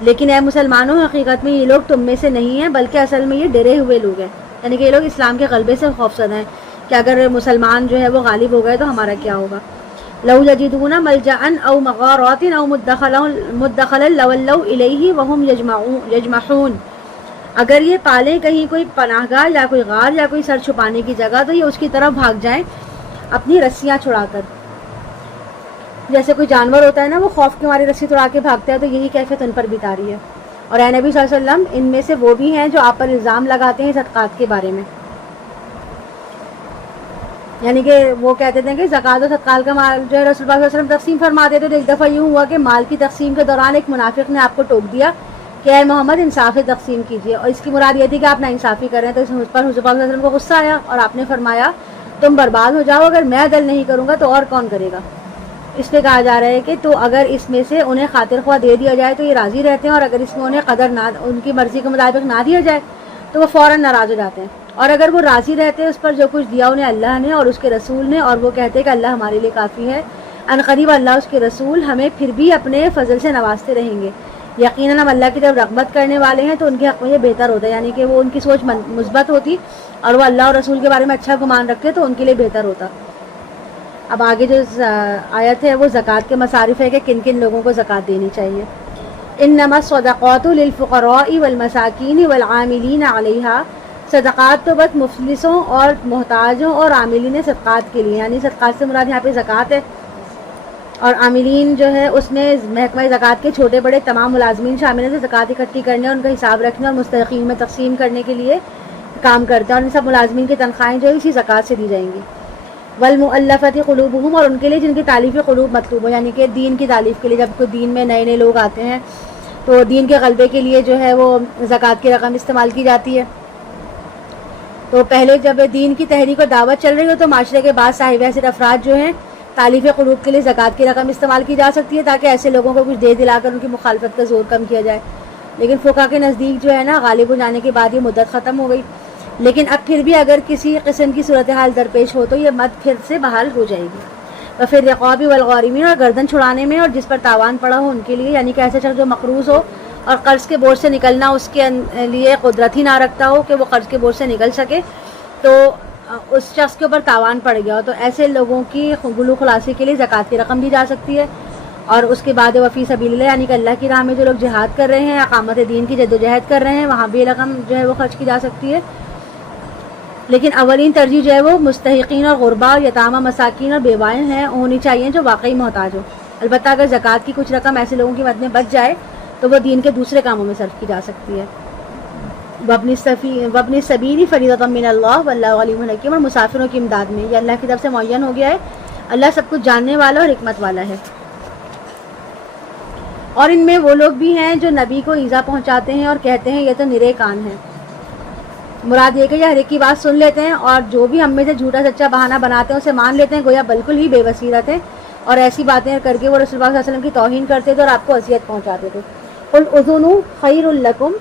لیکن اے مسلمانوں حقیقت میں یہ لوگ تم میں سے نہیں ہیں، بلکہ اصل میں یہ ڈرے ہوئے لوگ ہیں، یعنی کہ یہ لوگ اسلام کے غلبے سے خوفزدہ ہیں کہ اگر مسلمان جو ہے وہ غالب ہو گئے تو ہمارا کیا ہوگا۔ لو یجدون ملجأ او مغارات او مدخلا لولوا الیہ وہم یجمحون، اگر یہ پالیں کہیں کوئی پناہ گاہ یا کوئی غار یا کوئی سر چھپانے کی جگہ تو یہ اس کی طرف بھاگ جائیں اپنی رسیاں چھڑا کر، جیسے کوئی جانور ہوتا ہے نا وہ خوف کے مارے رسی توڑا کے بھاگتا ہے، تو یہی کیفیت ان پر بھی طاری ہے۔ اور اے نبی صلی اللہ علیہ وسلم ان میں سے وہ بھی ہیں جو آپ پر الزام لگاتے ہیں صدقات کے بارے میں، یعنی کہ وہ کہتے تھے کہ زکوٰۃ و صدقات کا مال جو ہے رسول اللہ صلی اللہ علیہ وسلم تقسیم فرماتے تھے، تو ایک دفعہ یوں ہوا کہ مال کی تقسیم کے دوران ایک منافق نے آپ کو ٹوک دیا کہ اے محمد انصاف سے تقسیم کیجیے، اور اس کی مراد یہ تھی کہ آپ ناانصافی کر رہے ہیں، تو اس پر حضور صلی اللہ علیہ وسلم کو غصہ آیا اور آپ نے فرمایا تم برباد ہو جاؤ، اگر میں عدل نہیں کروں گا تو اور کون کرے گا۔ اس پہ کہا جا رہا ہے کہ تو اگر اس میں سے انہیں خاطر خواہ دے دیا جائے تو یہ راضی رہتے ہیں، اور اگر اس میں انہیں قدر نہ ان کی مرضی کے مطابق نہ دیا جائے تو وہ فوراً ناراض ہو جاتے ہیں، اور اگر وہ راضی رہتے ہیں اس پر جو کچھ دیا انہیں اللہ نے اور اس کے رسول نے، اور وہ کہتے ہیں کہ اللہ ہمارے لیے کافی ہے، عنقریب اللہ اس کے رسول ہمیں پھر بھی اپنے فضل سے نوازتے رہیں گے، یقیناً ہم اللہ کی طرف رغبت کرنے والے ہیں، تو ان کے حق میں یہ بہتر ہوتا ہے، یعنی کہ وہ ان کی سوچ مثبت ہوتی اور وہ اللہ اور رسول کے بارے میں اچھا گمان رکھتے تو ان کے لیے بہتر ہوتا۔ اب آگے جو آیت ہے وہ زکوٰۃ کے مصارف ہے کہ کن کن لوگوں کو زکوٰۃ دینی چاہیے۔ انما الصدقات للفقراء والمساکین والعاملین علیہا، صدقات تو بس مفلسوں اور محتاجوں اور عاملین صدقات کے لیے، یعنی صدقات سے مراد یہاں پہ زکوٰۃ ہے، اور عاملین جو ہے اس میں محکمہ زکوٰۃ کے چھوٹے بڑے تمام ملازمین شامل ہیں جو زکوٰۃ اکٹھی کرنے اور ان کا حساب رکھنے اور مستحقین میں تقسیم کرنے کے لیے کام کرتے ہیں، اور ان سب ملازمین کی تنخواہیں جو اسی زکوٰۃ سے دی جائیں گی۔ والمؤلفۃ قلوبہم، اور ان کے لیے جن کی تالیف قلوب مطلوب ہو، یعنی کہ دین کی تالیف کے لیے، جب کوئی دین میں نئے نئے لوگ آتے ہیں تو دین کے غلبے کے لیے جو ہے وہ زکوٰۃ کی رقم استعمال کی جاتی ہے۔ تو پہلے جب دین کی تحریک اور دعوت چل رہی ہو تو معاشرے کے بعد صاحب حیثیت افراد جو ہیں تالیف قلوب کے لیے زکوٰۃ کی رقم استعمال کی جا سکتی ہے، تاکہ ایسے لوگوں کو کچھ دے دلا کر ان کی مخالفت کا زور کم کیا جائے۔ لیکن فقہا کے نزدیک جو ہے نا غالب ہو جانے کے بعد یہ مدت ختم ہو گئی، لیکن اب پھر بھی اگر کسی قسم کی صورتحال درپیش ہو تو یہ مد پھر سے بحال ہو جائے گی۔ اور پھر رقاب والغارمین، اور گردن چھڑانے میں اور جس پر تاوان پڑا ہو ان کے لیے، یعنی کہ ایسا شخص جو مقروض ہو اور قرض کے بوجھ سے نکلنا اس کے لیے قدرت ہی نہ رکھتا ہو کہ وہ قرض کے بوجھ سے نکل سکے، تو اس شخص کے اوپر تاوان پڑ گیا ہو، تو ایسے لوگوں کی گلو خلاصی کے لیے زکوٰۃ کی رقم دی جا سکتی ہے۔ اور اس کے بعد وفی سبیل اللہ، یعنی کہ اللہ کی راہ میں جو لوگ جہاد کر رہے ہیں، اقامت دین کی جدوجہد کر رہے ہیں، وہاں بھی رقم جو ہے وہ خرچ کی جا سکتی ہے۔ لیکن اولین ترجیح جو ہے وہ مستحقین اور غربا اور یتامہ مساکین اور بیوائیں ہیں ہونی چاہیے جو واقعی محتاج ہو۔ البتہ اگر زکوٰۃ کی کچھ رقم ایسے لوگوں کی مد میں بچ جائے تو وہ دین کے دوسرے کاموں میں صرف کی جا سکتی ہے۔ وابن السبیل فریضۃ من اللہ واللہ علیم حکیم، اور مسافروں کی امداد میں یہ اللہ کی طرف سے معین ہو گیا ہے، اللہ سب کچھ جاننے والا اور حکمت والا ہے۔ اور ان میں وہ لوگ بھی ہیں جو نبی کو ایذا پہنچاتے ہیں اور کہتے ہیں یہ تو نرے کان ہیں، مراد یہ کہ یہ ہر ایک کی بات سن لیتے ہیں، اور جو بھی ہم میں سے جھوٹا سچا بہانہ بناتے ہیں اسے مان لیتے ہیں، گویا بالکل ہی بے بصیرت ہیں، اور ایسی باتیں کر کے وہ رسول اللہ صلی اللہ علیہ وسلم کی توہین کرتے تھے اور آپ کو اذیت پہنچاتے تھے۔ قل اذن خیر لکم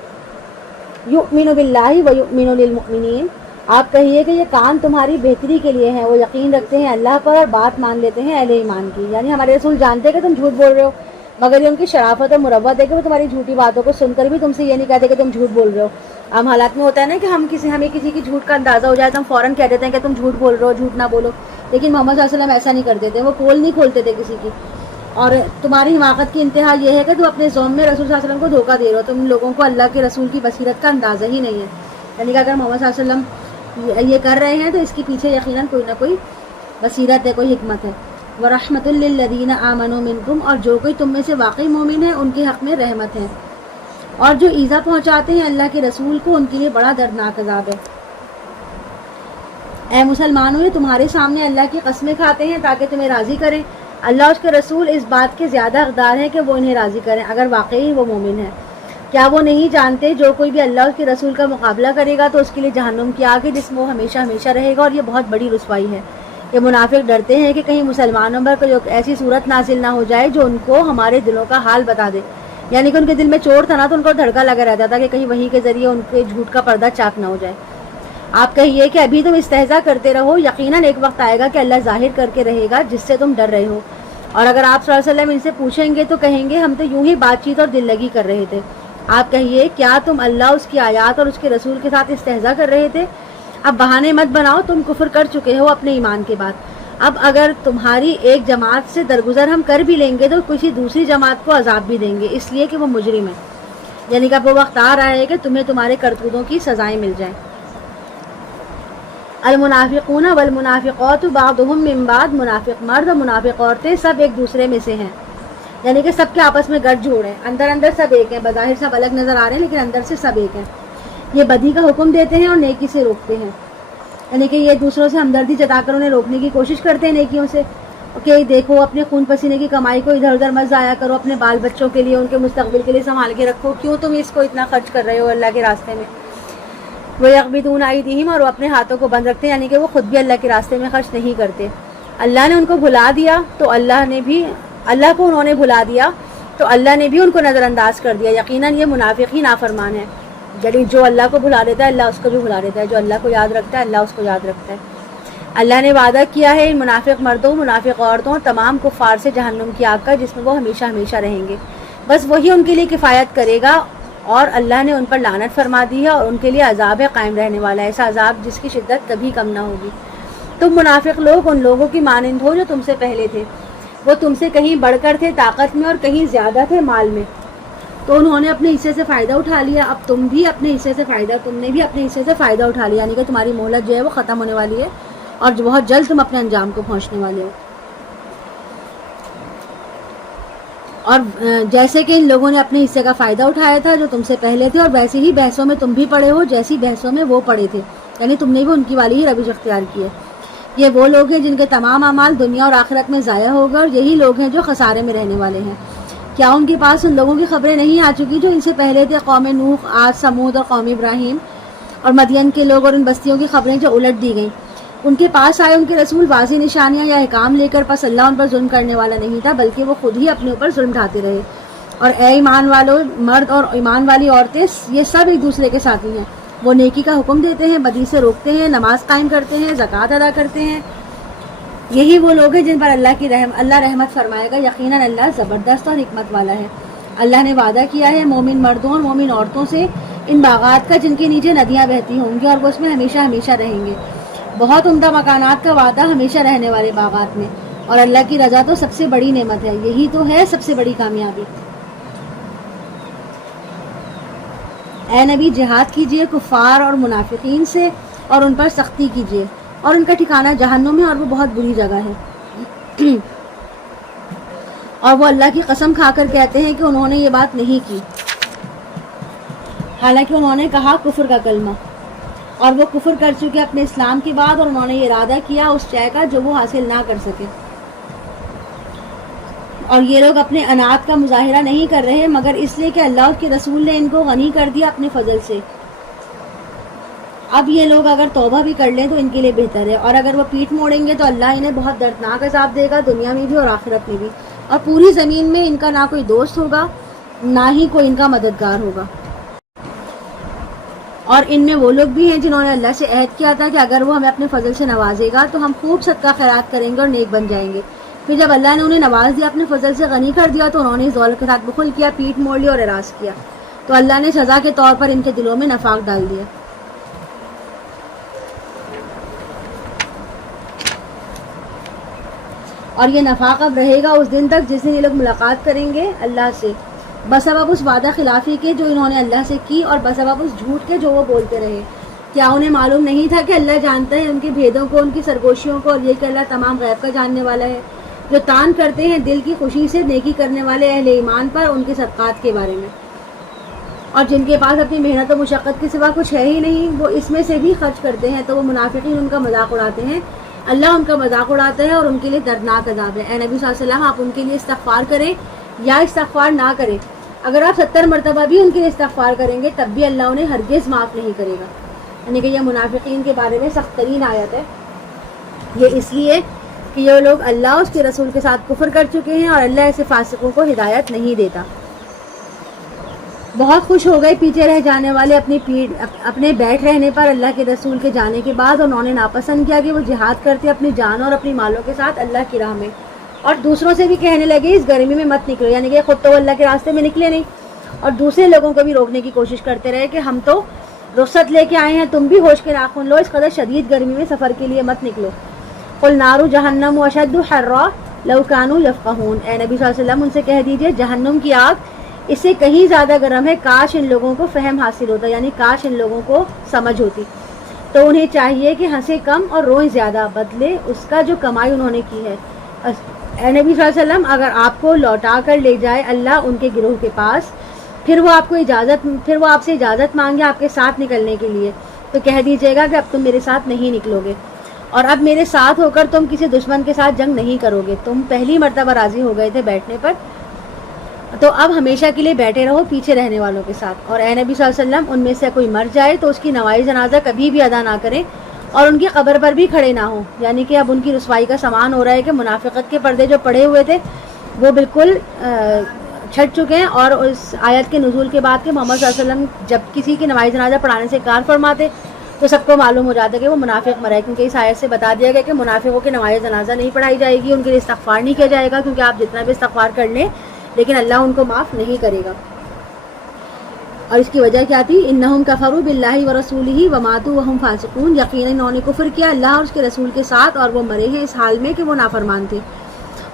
یؤمن باللہ ویؤمن للمؤمنین، آپ کہیے کہ یہ کان تمہاری بہتری کے لیے ہیں، وہ یقین رکھتے ہیں اللہ پر اور بات مان لیتے ہیں اہل ایمان کی، یعنی ہمارے رسول جانتے ہیں کہ تم جھوٹ بول رہے ہو، مگر یہ ان کی شرافت اور مروت ہے کہ وہ تمہاری جھوٹی باتوں کو سن کر بھی تم سے یہ نہیں کہتے کہ تم جھوٹ بول رہے ہو۔ عام حالات میں ہوتا ہے نا کہ ہمیں کسی کی جھوٹ کا اندازہ ہو جائے تو ہم فوراً کہہ دیتے ہیں کہ تم جھوٹ بول رہے ہو، جھوٹ نہ بولو، لیکن محمد صلی اللہ علیہ وسلم ایسا نہیں کرتے تھے، وہ پول نہیں کھولتے تھے کسی کی۔ اور تمہاری حماقت کی انتہا یہ ہے کہ تم اپنے ذوم میں رسول صلی اللہ علیہ وسلم کو دھوکہ دے رہے ہو، تم لوگوں کو اللہ کے رسول کی بصیرت کا اندازہ ہی نہیں ہے، یعنی کہ اگر محمد صلی اللہ علیہ وسلم یہ کر رہے ہیں تو اس کے پیچھے یقیناً کوئی نہ کوئی بصیرت ہے، کوئی حکمت ہے۔ وَرَحْمَةٌ لِّلَّذِينَ آمَنُوا مِنكُمْ، اور جو کوئی تم میں سے واقعی مومن ہے ان کے حق میں رحمت ہے، اور جو ایذا پہنچاتے ہیں اللہ کے رسول کو ان کے لیے بڑا دردناک عذاب ہے۔ اے مسلمانوں، یہ تمہارے سامنے اللہ کی قسمیں کھاتے ہیں تاکہ تمہیں راضی کریں، اللہ اور اس کے رسول اس بات کے زیادہ حقدار ہیں کہ وہ انہیں راضی کریں اگر واقعی وہ مومن ہے۔ کیا وہ نہیں جانتے جو کوئی بھی اللہ اور اس کے رسول کا مقابلہ کرے گا تو اس کے لیے جہنم کی آگ ہے جس میں وہ ہمیشہ ہمیشہ رہے گا، اور یہ بہت بڑی رسوائی ہے۔ یہ منافق ڈرتے ہیں کہ کہیں مسلمانوں پر کوئی ایسی صورت نازل نہ ہو جائے جو ان کو ہمارے دلوں کا حال بتا دے، یعنی کہ ان کے دل میں چور تھا نا تو ان کو دھڑکا لگا رہتا تھا کہ کہیں وحی کے ذریعے ان کے جھوٹ کا پردہ چاک نہ ہو جائے۔ آپ کہیے کہ ابھی تم استہزاء کرتے رہو، یقیناً ایک وقت آئے گا کہ اللہ ظاہر کر کے رہے گا جس سے تم ڈر رہے ہو، اور اگر آپ صلی اللہ علیہ وسلم ان سے پوچھیں گے تو کہیں گے ہم تو یوں ہی بات چیت اور دل لگی کر رہے تھے۔ آپ کہیے کیا تم اللہ، اس کی آیات اور اس کے رسول کے ساتھ استہزاء کر رہے تھے؟ اب بہانے مت بناؤ، تم کفر کر چکے ہو اپنے ایمان کے بعد۔ اب اگر تمہاری ایک جماعت سے درگزر ہم کر بھی لیں گے تو کسی دوسری جماعت کو عذاب بھی دیں گے، اس لیے کہ وہ مجرم ہے، یعنی کہ اب وہ وقت آ رہا ہے کہ تمہیں تمہارے کرتوتوں کی سزائیں مل جائیں۔ المنافقون والمنافقات بعضهم من بعض، منافق مرد اور منافق عورتیں سب ایک دوسرے میں سے ہیں، یعنی کہ سب کے آپس میں گٹھ جوڑ ہیں، اندر سب ایک ہیں، بظاہر سب الگ نظر آ رہے ہیں لیکن اندر سے سب ایک ہیں۔ یہ بدی کا حکم دیتے ہیں اور نیکی سے روکتے ہیں، یعنی کہ یہ دوسروں سے ہمدردی جتا کر انہیں روکنے کی کوشش کرتے ہیں نیکیوں سے، کہ دیکھو اپنے خون پسینے کی کمائی کو ادھر ادھر مت ضائع کرو، اپنے بال بچوں کے لیے، ان کے مستقبل کے لیے سنبھال کے رکھو، کیوں تم اس کو اتنا خرچ کر رہے ہو اللہ کے راستے میں۔ وَيَقْبِضُونَ أَيْدِيهِمْ، اور وہ اپنے ہاتھوں کو بند رکھتے ہیں، یعنی کہ وہ خود بھی اللہ کے راستے میں خرچ نہیں کرتے۔ اللہ نے ان کو بھلا دیا تو اللہ کو انہوں نے بھلا دیا تو اللہ نے بھی ان کو نظر انداز کر دیا. یقیناً یہ منافق ہی نافرمان ہے. یعنی جو اللہ کو بھلا دیتا ہے اللہ اس کو بھی بھلا دیتا ہے, جو اللہ کو یاد رکھتا ہے اللہ اس کو یاد رکھتا ہے. اللہ نے وعدہ کیا ہے ان منافق مردوں, منافق عورتوں اور تمام کفار سے جہنم کی آگ کا, جس میں وہ ہمیشہ ہمیشہ رہیں گے. بس وہی ان کے لیے کفایت کرے گا, اور اللہ نے ان پر لعنت فرما دی ہے اور ان کے لیے عذاب ہے قائم رہنے والا, ایسا عذاب جس کی شدت کبھی کم نہ ہوگی. تم منافق لوگ ان لوگوں کی مانند ہو جو تم سے پہلے تھے. وہ تم سے کہیں بڑھ کر تھے طاقت میں اور کہیں زیادہ تھے مال میں, تو انہوں نے اپنے حصے سے فائدہ اٹھا لیا. اب تم نے بھی اپنے حصے سے فائدہ اٹھا لیا, یعنی کہ تمہاری مہلت جو ہے وہ ختم ہونے والی ہے اور بہت جلد تم اپنے انجام کو پہنچنے والے ہو. اور جیسے کہ ان لوگوں نے اپنے حصے کا فائدہ اٹھایا تھا جو تم سے پہلے تھے, اور ویسے ہی بحثوں میں تم بھی پڑے ہو جیسی بحثوں میں وہ پڑے تھے, یعنی تم نے بھی ان کی والی ہی روش اختیار کی ہے. یہ وہ لوگ ہیں جن کے تمام اعمال دنیا اور آخرت میں ضائع ہوگا, اور یہی لوگ ہیں جو خسارے میں رہنے والے ہیں. کیا ان کے پاس ان لوگوں کی خبریں نہیں آ چکی جو ان سے پہلے تھے, قوم نوح, عاد, سمود اور قوم ابراہیم اور مدین کے لوگ, اور ان بستیوں کی خبریں جو الٹ دی گئیں. ان کے پاس آئے ان کے رسول واضح نشانیاں یا احکام لے کر, پس اللہ ان پر ظلم کرنے والا نہیں تھا بلکہ وہ خود ہی اپنے اوپر ظلم ڈھاتے رہے. اور اے ایمان والو, مرد اور ایمان والی عورتیں یہ سب ایک دوسرے کے ساتھی ہیں. وہ نیکی کا حکم دیتے ہیں, بدی سے روکتے ہیں, نماز قائم کرتے ہیں, زکوٰۃ ادا کرتے ہیں. یہی وہ لوگ ہیں جن پر اللہ رحمت فرمائے گا. یقیناً اللہ زبردست اور حکمت والا ہے. اللہ نے وعدہ کیا ہے مومن مردوں اور مومن عورتوں سے ان باغات کا جن کے نیچے ندیاں بہتی ہوں گی اور وہ اس میں ہمیشہ ہمیشہ رہیں گے. بہت عمدہ مکانات کا وعدہ ہمیشہ رہنے والے باغات میں, اور اللہ کی رضا تو سب سے بڑی نعمت ہے. یہی تو ہے سب سے بڑی کامیابی. اے نبی جہاد کیجئے کفار اور منافقین سے اور ان پر سختی کیجئے, اور ان کا ٹھکانہ جہنم ہے اور وہ بہت بری جگہ ہے. اور وہ اللہ کی قسم کھا کر کہتے ہیں کہ انہوں نے یہ بات نہیں کی, حالانکہ انہوں نے کہا کفر کا کلمہ, اور وہ کفر کر چکے اپنے اسلام کے بعد, اور انہوں نے یہ ارادہ کیا اس شے کا جو وہ حاصل نہ کر سکے. اور یہ لوگ اپنے انات کا مظاہرہ نہیں کر رہے مگر اس لیے کہ اللہ اس کے رسول نے ان کو غنی کر دیا اپنے فضل سے. اب یہ لوگ اگر توبہ بھی کر لیں تو ان کے لیے بہتر ہے, اور اگر وہ پیٹھ موڑیں گے تو اللہ انہیں بہت دردناک عذاب دے گا, دنیا میں بھی اور آخرت میں بھی. اور پوری زمین میں ان کا نہ کوئی دوست ہوگا نہ ہی کوئی ان کا مددگار ہوگا. اور ان میں وہ لوگ بھی ہیں جنہوں نے اللہ سے عہد کیا تھا کہ اگر وہ ہمیں اپنے فضل سے نوازے گا تو ہم خوب صدقہ خیرات کریں گے اور نیک بن جائیں گے. پھر جب اللہ نے انہیں نواز دیا, اپنے فضل سے غنی کر دیا, تو انہوں نے اس دولت کے ساتھ بخل کیا, پیٹ موڑ لی اور اعراض کیا, تو اللہ نے سزا کے طور پر ان کے دلوں میں نفاق ڈال دیا. اور یہ نفاق اب رہے گا اس دن تک جس دن یہ لوگ ملاقات کریں گے اللہ سے, بسبب اس وعدہ خلافی کے جو انہوں نے اللہ سے کی, اور بسبب اس جھوٹ کے جو وہ بولتے رہے. کیا انہیں معلوم نہیں تھا کہ اللہ جانتا ہے ان کے بھیدوں کو, ان کی سرگوشیوں کو, اور یہ کہ اللہ تمام غیب کا جاننے والا ہے. جو تان کرتے ہیں دل کی خوشی سے نیکی کرنے والے اہل ایمان پر ان کے صدقات کے بارے میں, اور جن کے پاس اپنی محنت و مشقت کے سوا کچھ ہے ہی نہیں وہ اس میں سے بھی خرچ کرتے ہیں, تو وہ منافقین ان کا مذاق اڑاتے ہیں. اللہ ان کا مذاق اڑاتا ہے اور ان کے لیے دردناک عذاب ہے. اے نبی صلی اللہ علیہ وسلم, آپ ان کے لیے استغفار کریں یا استغفار نہ کریں. اگر آپ 70 مرتبہ بھی ان کے لیے استغفار کریں گے تب بھی اللہ انہیں ہرگز معاف نہیں کرے گا. یعنی کہ یہ منافقین کے بارے میں سخت ترین آیت ہے. یہ اس لیے کہ یہ لوگ اللہ اس کے رسول کے ساتھ کفر کر چکے ہیں, اور اللہ ایسے فاسقوں کو ہدایت نہیں دیتا. بہت خوش ہو گئے پیچھے رہ جانے والے اپنے بیٹھ رہنے پر اللہ کے رسول کے جانے کے بعد, انہوں نے ناپسند کیا کہ وہ جہاد کرتے اپنی جان اور اپنی مالوں کے ساتھ اللہ کی راہ میں, اور دوسروں سے بھی کہنے لگے اس گرمی میں مت نکلو. یعنی کہ خود تو اللہ کے راستے میں نکلے نہیں, اور دوسرے لوگوں کو بھی روکنے کی کوشش کرتے رہے کہ ہم تو رخصت لے کے آئے ہیں, تم بھی ہوش کے ناخن لو, اس قدر شدید گرمی میں سفر کے لیے مت نکلو. قل نار جہنم اشد حرا لو کانوا یفقہون. اے نبی صلی اللہ علیہ وسلم ان سے کہہ دیجئے جہنم کی آگ اس سے کہیں زیادہ گرم ہے, کاش ان لوگوں کو فہم حاصل ہوتا, یعنی کاش ان لوگوں کو سمجھ ہوتی. تو انہیں چاہیے کہ ہنسے کم اور روئیں زیادہ, بدلے اس کا جو کمائی انہوں نے کی ہے. اے نبی صلی اللہ علیہ وسلم اگر آپ کو لوٹا کر لے جائے اللہ ان کے گروہ کے پاس, پھر وہ آپ سے اجازت مانگے آپ کے ساتھ نکلنے کے لیے, تو کہہ دیجیے گا کہ اب تم میرے ساتھ نہیں نکلو گے, اور اب میرے ساتھ ہو کر تم کسی دشمن کے ساتھ جنگ نہیں کرو گے. تم پہلی مرتبہ راضی ہو گئے تھے بیٹھنے پر, تو اب ہمیشہ کے لیے بیٹھے رہو پیچھے رہنے والوں کے ساتھ. اور اے نبی صلی اللہ علیہ وسلم ان میں سے کوئی مر جائے تو اس کی نوائی جنازہ کبھی بھی ادا نہ کریں, اور ان کی قبر پر بھی کھڑے نہ ہوں. یعنی کہ اب ان کی رسوائی کا سامان ہو رہا ہے کہ منافقت کے پردے جو پڑے ہوئے تھے وہ بالکل چھٹ چکے ہیں. اور اس آیت کے نزول کے بعد کہ محمد صلی اللہ علیہ وسلم جب کسی کی نماز جنازہ پڑھانے سے انکار فرماتے تو سب کو معلوم ہو جاتا کہ وہ منافق مرا ہے، کیونکہ اس آیت سے بتا دیا گیا کہ منافقوں کی نماز جنازہ نہیں پڑھائی جائے گی، ان کے لیے استغفار نہیں کیا جائے گا، کیونکہ آپ جتنا بھی استغفار کر لیں لیکن اللہ ان کو معاف نہیں کرے گا. اور اس کی وجہ کیا تھی؟ انہم کفروا باللہ ورسولہ وماتوا وہم فاسقون، یقیناً انہوں نے کفر کیا اللہ اور اس کے رسول کے ساتھ اور وہ مرے ہیں اس حال میں کہ وہ نافرمان تھے.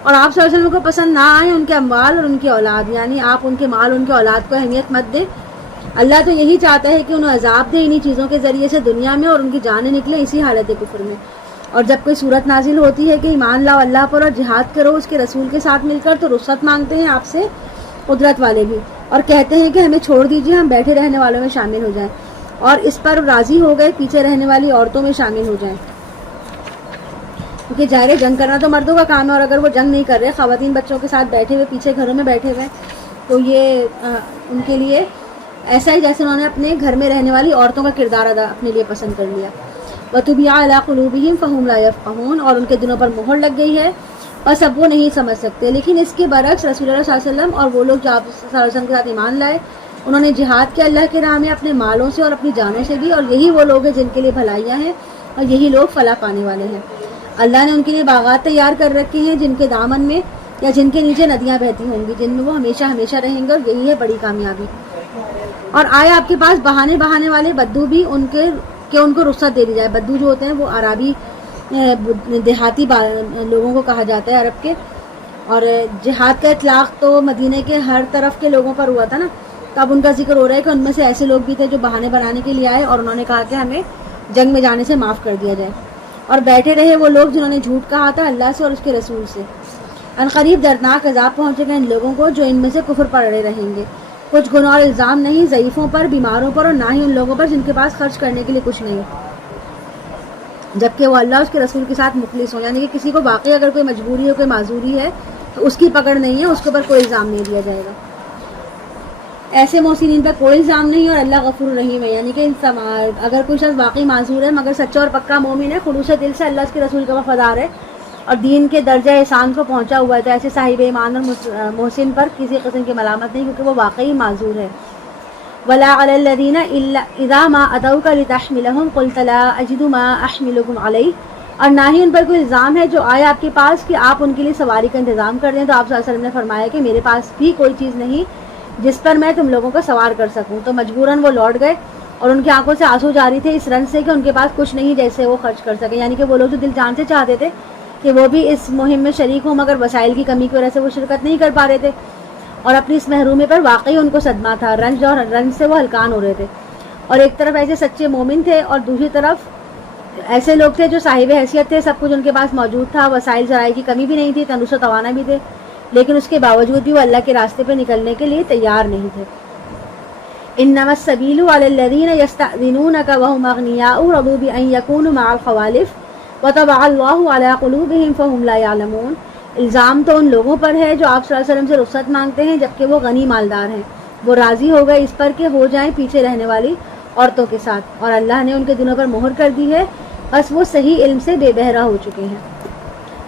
اور آپ صلی اللہ علیہ وسلم کو پسند نہ آئے ان کے اموال اور ان کی اولاد، یعنی آپ ان کے مال ان کی اولاد کو اہمیت مت دیں. اللہ تو یہی چاہتا ہے کہ انہیں عذاب دے انہی چیزوں کے ذریعے سے دنیا میں، اور ان کی جانیں نکلے اسی حالت کفر میں. اور جب کوئی صورت نازل ہوتی ہے کہ ایمان لاؤ اللہ پر اور جہاد کرو اس کے رسول کے ساتھ مل کر، تو رخصت مانگتے ہیں آپ سے قدرت والے بھی، اور کہتے ہیں کہ ہمیں چھوڑ دیجیے، ہم بیٹھے رہنے والوں میں شامل ہو جائیں، اور اس پر راضی ہو گئے پیچھے رہنے والی عورتوں میں شامل ہو جائیں. کیونکہ ظاہر جنگ کرنا تو مردوں کا کام ہے، اور اگر وہ جنگ نہیں کر رہے، خواتین بچوں کے ساتھ بیٹھے ہوئے پیچھے گھروں میں بیٹھے ہوئے، تو یہ ان کے لیے ایسا ہی جیسے انہوں نے اپنے گھر میں رہنے والی عورتوں کا کردار ادا اپنے لیے پسند کر لیا. وَطُبِعَ عَلَىٰ قُلُوبِهِمْ فَهُمْ لَا يَفْقَهُونَ، اور ان کے دلوں پر مہر لگ گئی ہے بس اب وہ نہیں سمجھ سکتے. لیکن اس کے برعکس رسول اللہ صلی اللہ علیہ وسلم اور وہ لوگ جو آپ صلی اللہ علیہ وسلم کے ساتھ ایمان لائے، انہوں نے جہاد کیا اللہ کے راہ میں اپنے مالوں سے اور اپنی جانوں سے بھی، اور یہی وہ لوگ ہیں جن کے لیے بھلائیاں ہیں اور یہی لوگ فلاح پانے والے ہیں. اللہ نے ان کے لیے باغات تیار کر رکھے ہیں جن کے دامن میں یا جن کے نیچے ندیاں بہتی ہوں گی، جن میں وہ ہمیشہ ہمیشہ رہیں گے، اور یہی ہے بڑی کامیابی. اور آئے آپ کے پاس بہانے والے بدو بھی ان کو رخصت دے دی جائے. بدو جو ہوتے ہیں وہ عربی دیہاتی لوگوں کو کہا جاتا ہے عرب کے. اور جہاد کا اطلاق تو مدینہ کے ہر طرف کے لوگوں پر ہوا تھا نا، تو اب ان کا ذکر ہو رہا ہے کہ ان میں سے ایسے لوگ بھی تھے جو بہانے بنانے کے لیے آئے اور انہوں نے کہا کہ ہمیں جنگ میں جانے سے معاف کر دیا جائے. اور بیٹھے رہے وہ لوگ جنہوں نے جھوٹ کہا تھا اللہ سے اور اس کے رسول سے. ان قریب دردناک عذاب پہنچے گا ان لوگوں کو جو ان میں سے کفر پڑے رہیں گے. کچھ گناہ اور الزام نہیں ضعیفوں پر، بیماروں پر، اور نہ ہی ان لوگوں پر جن کے پاس خرچ کرنے کے لیے کچھ نہیں، جبکہ وہ اللہ اس کے رسول کے ساتھ مخلص ہوں. یعنی کہ کسی کو واقعی اگر کوئی مجبوری ہو، کوئی معذوری ہے، تو اس کی پکڑ نہیں ہے، اس کے اوپر کوئی الزام نہیں دیا جائے گا. ایسے محسنین پر کوئی الزام نہیں، اور اللہ غفور رحیم ہے. یعنی کہ اگر کوئی شخص واقعی معذور ہے مگر سچا اور پکا مومن ہے، خلوص دل سے اللہ اس کے رسول کا وفادار ہے اور دین کے درجہ احسان کو پہنچا ہوا ہے، تو ایسے صاحب ایمان اور محسن پر کسی قسم کی ملامت نہیں، کیونکہ وہ واقعی معذور ہے. ولا علی الذین اذا ما اتوک لتحملهم قلت لا اجد ما احملکم علیہ، اور نہ ہی ان پر کوئی الزام ہے جو آئے آپ کے پاس کہ آپ ان کے لیے سواری کا انتظام کر دیں، تو آپ صلی اللہ علیہ وسلم نے فرمایا کہ میرے پاس بھی کوئی چیز نہیں جس پر میں تم لوگوں کو سوار کر سکوں. تو مجبوراً وہ لوٹ گئے اور ان کی آنکھوں سے آنسو جاری تھے اس رنج سے کہ ان کے پاس کچھ نہیں جیسے وہ خرچ کر سکے. یعنی کہ وہ لوگ جو دل جان سے چاہتے تھے کہ وہ بھی اس مہم میں شریک ہوں، مگر وسائل کی کمی کی وجہ سے وہ شرکت نہیں کر پا رہے تھے، اور اپنی اس محرومی پر واقعی ان کو صدمہ تھا، رنج اور رنج سے وہ ہلکان ہو رہے تھے. اور ایک طرف ایسے سچے مومن تھے اور دوسری طرف ایسے لوگ تھے جو صاحب حیثیت تھے، سب کچھ ان کے پاس موجود تھا، وسائل ذرائع کی کمی بھی نہیں تھی، تندرست و توانا بھی تھے، لیکن اس کے باوجود بھی وہ اللہ کے راستے پہ نکلنے کے لیے تیار نہیں تھے. انما السبیل علی الذین یستأذنونک وهم اغنیاء رضوا بأن یکونوا مع الخوالف وطبع اللہ علی قلوبہم فہم لا یعلمون. الزام تو ان لوگوں پر ہے جو آپ صلی اللہ علیہ وسلم سے رخصت مانگتے ہیں جبکہ وہ غنی مالدار ہیں، وہ راضی ہو گئے اس پر کہ ہو جائیں پیچھے رہنے والی عورتوں کے ساتھ، اور اللہ نے ان کے دلوں پر مہر کر دی ہے، بس وہ صحیح علم سے بے بہرہ ہو چکے ہیں.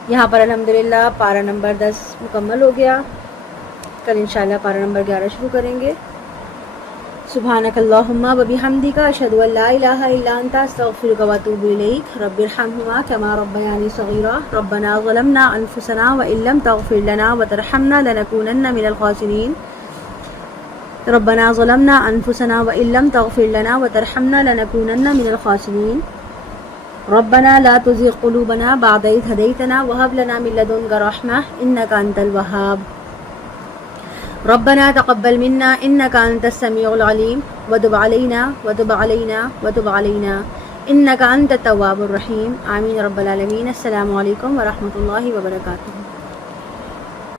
یہاں پر الحمدللہ پارہ نمبر 10 مکمل ہو گیا. کل انشاءاللہ پارہ نمبر 11 شروع کریں گے. سبحانک اللہم و بحمدک اشہد ان لا الہ الا انت استغفرک و اتوب الیک. رب ارحمہما کما ربیانی صغیرا. ربنا ظلمنا انفسنا وان لم تغفر لنا وترحمنا لنکونن من الخاسرین. ربنا ظلمنا انفسنا وان لم تغفر لنا وترحمنا لنکونن من الخاسرین. ربنا لا تزغ قلوبنا بعد إذ هديتنا وهب لنا من لدنك رحمة إنك أنت الوهاب. ربنا تقبل منا إنك أنت السميع العليم وتب علينا وتب علينا وتب علينا إنك أنت التواب الرحيم. آمين رب العالمين. السلام عليكم ورحمة الله وبركاته.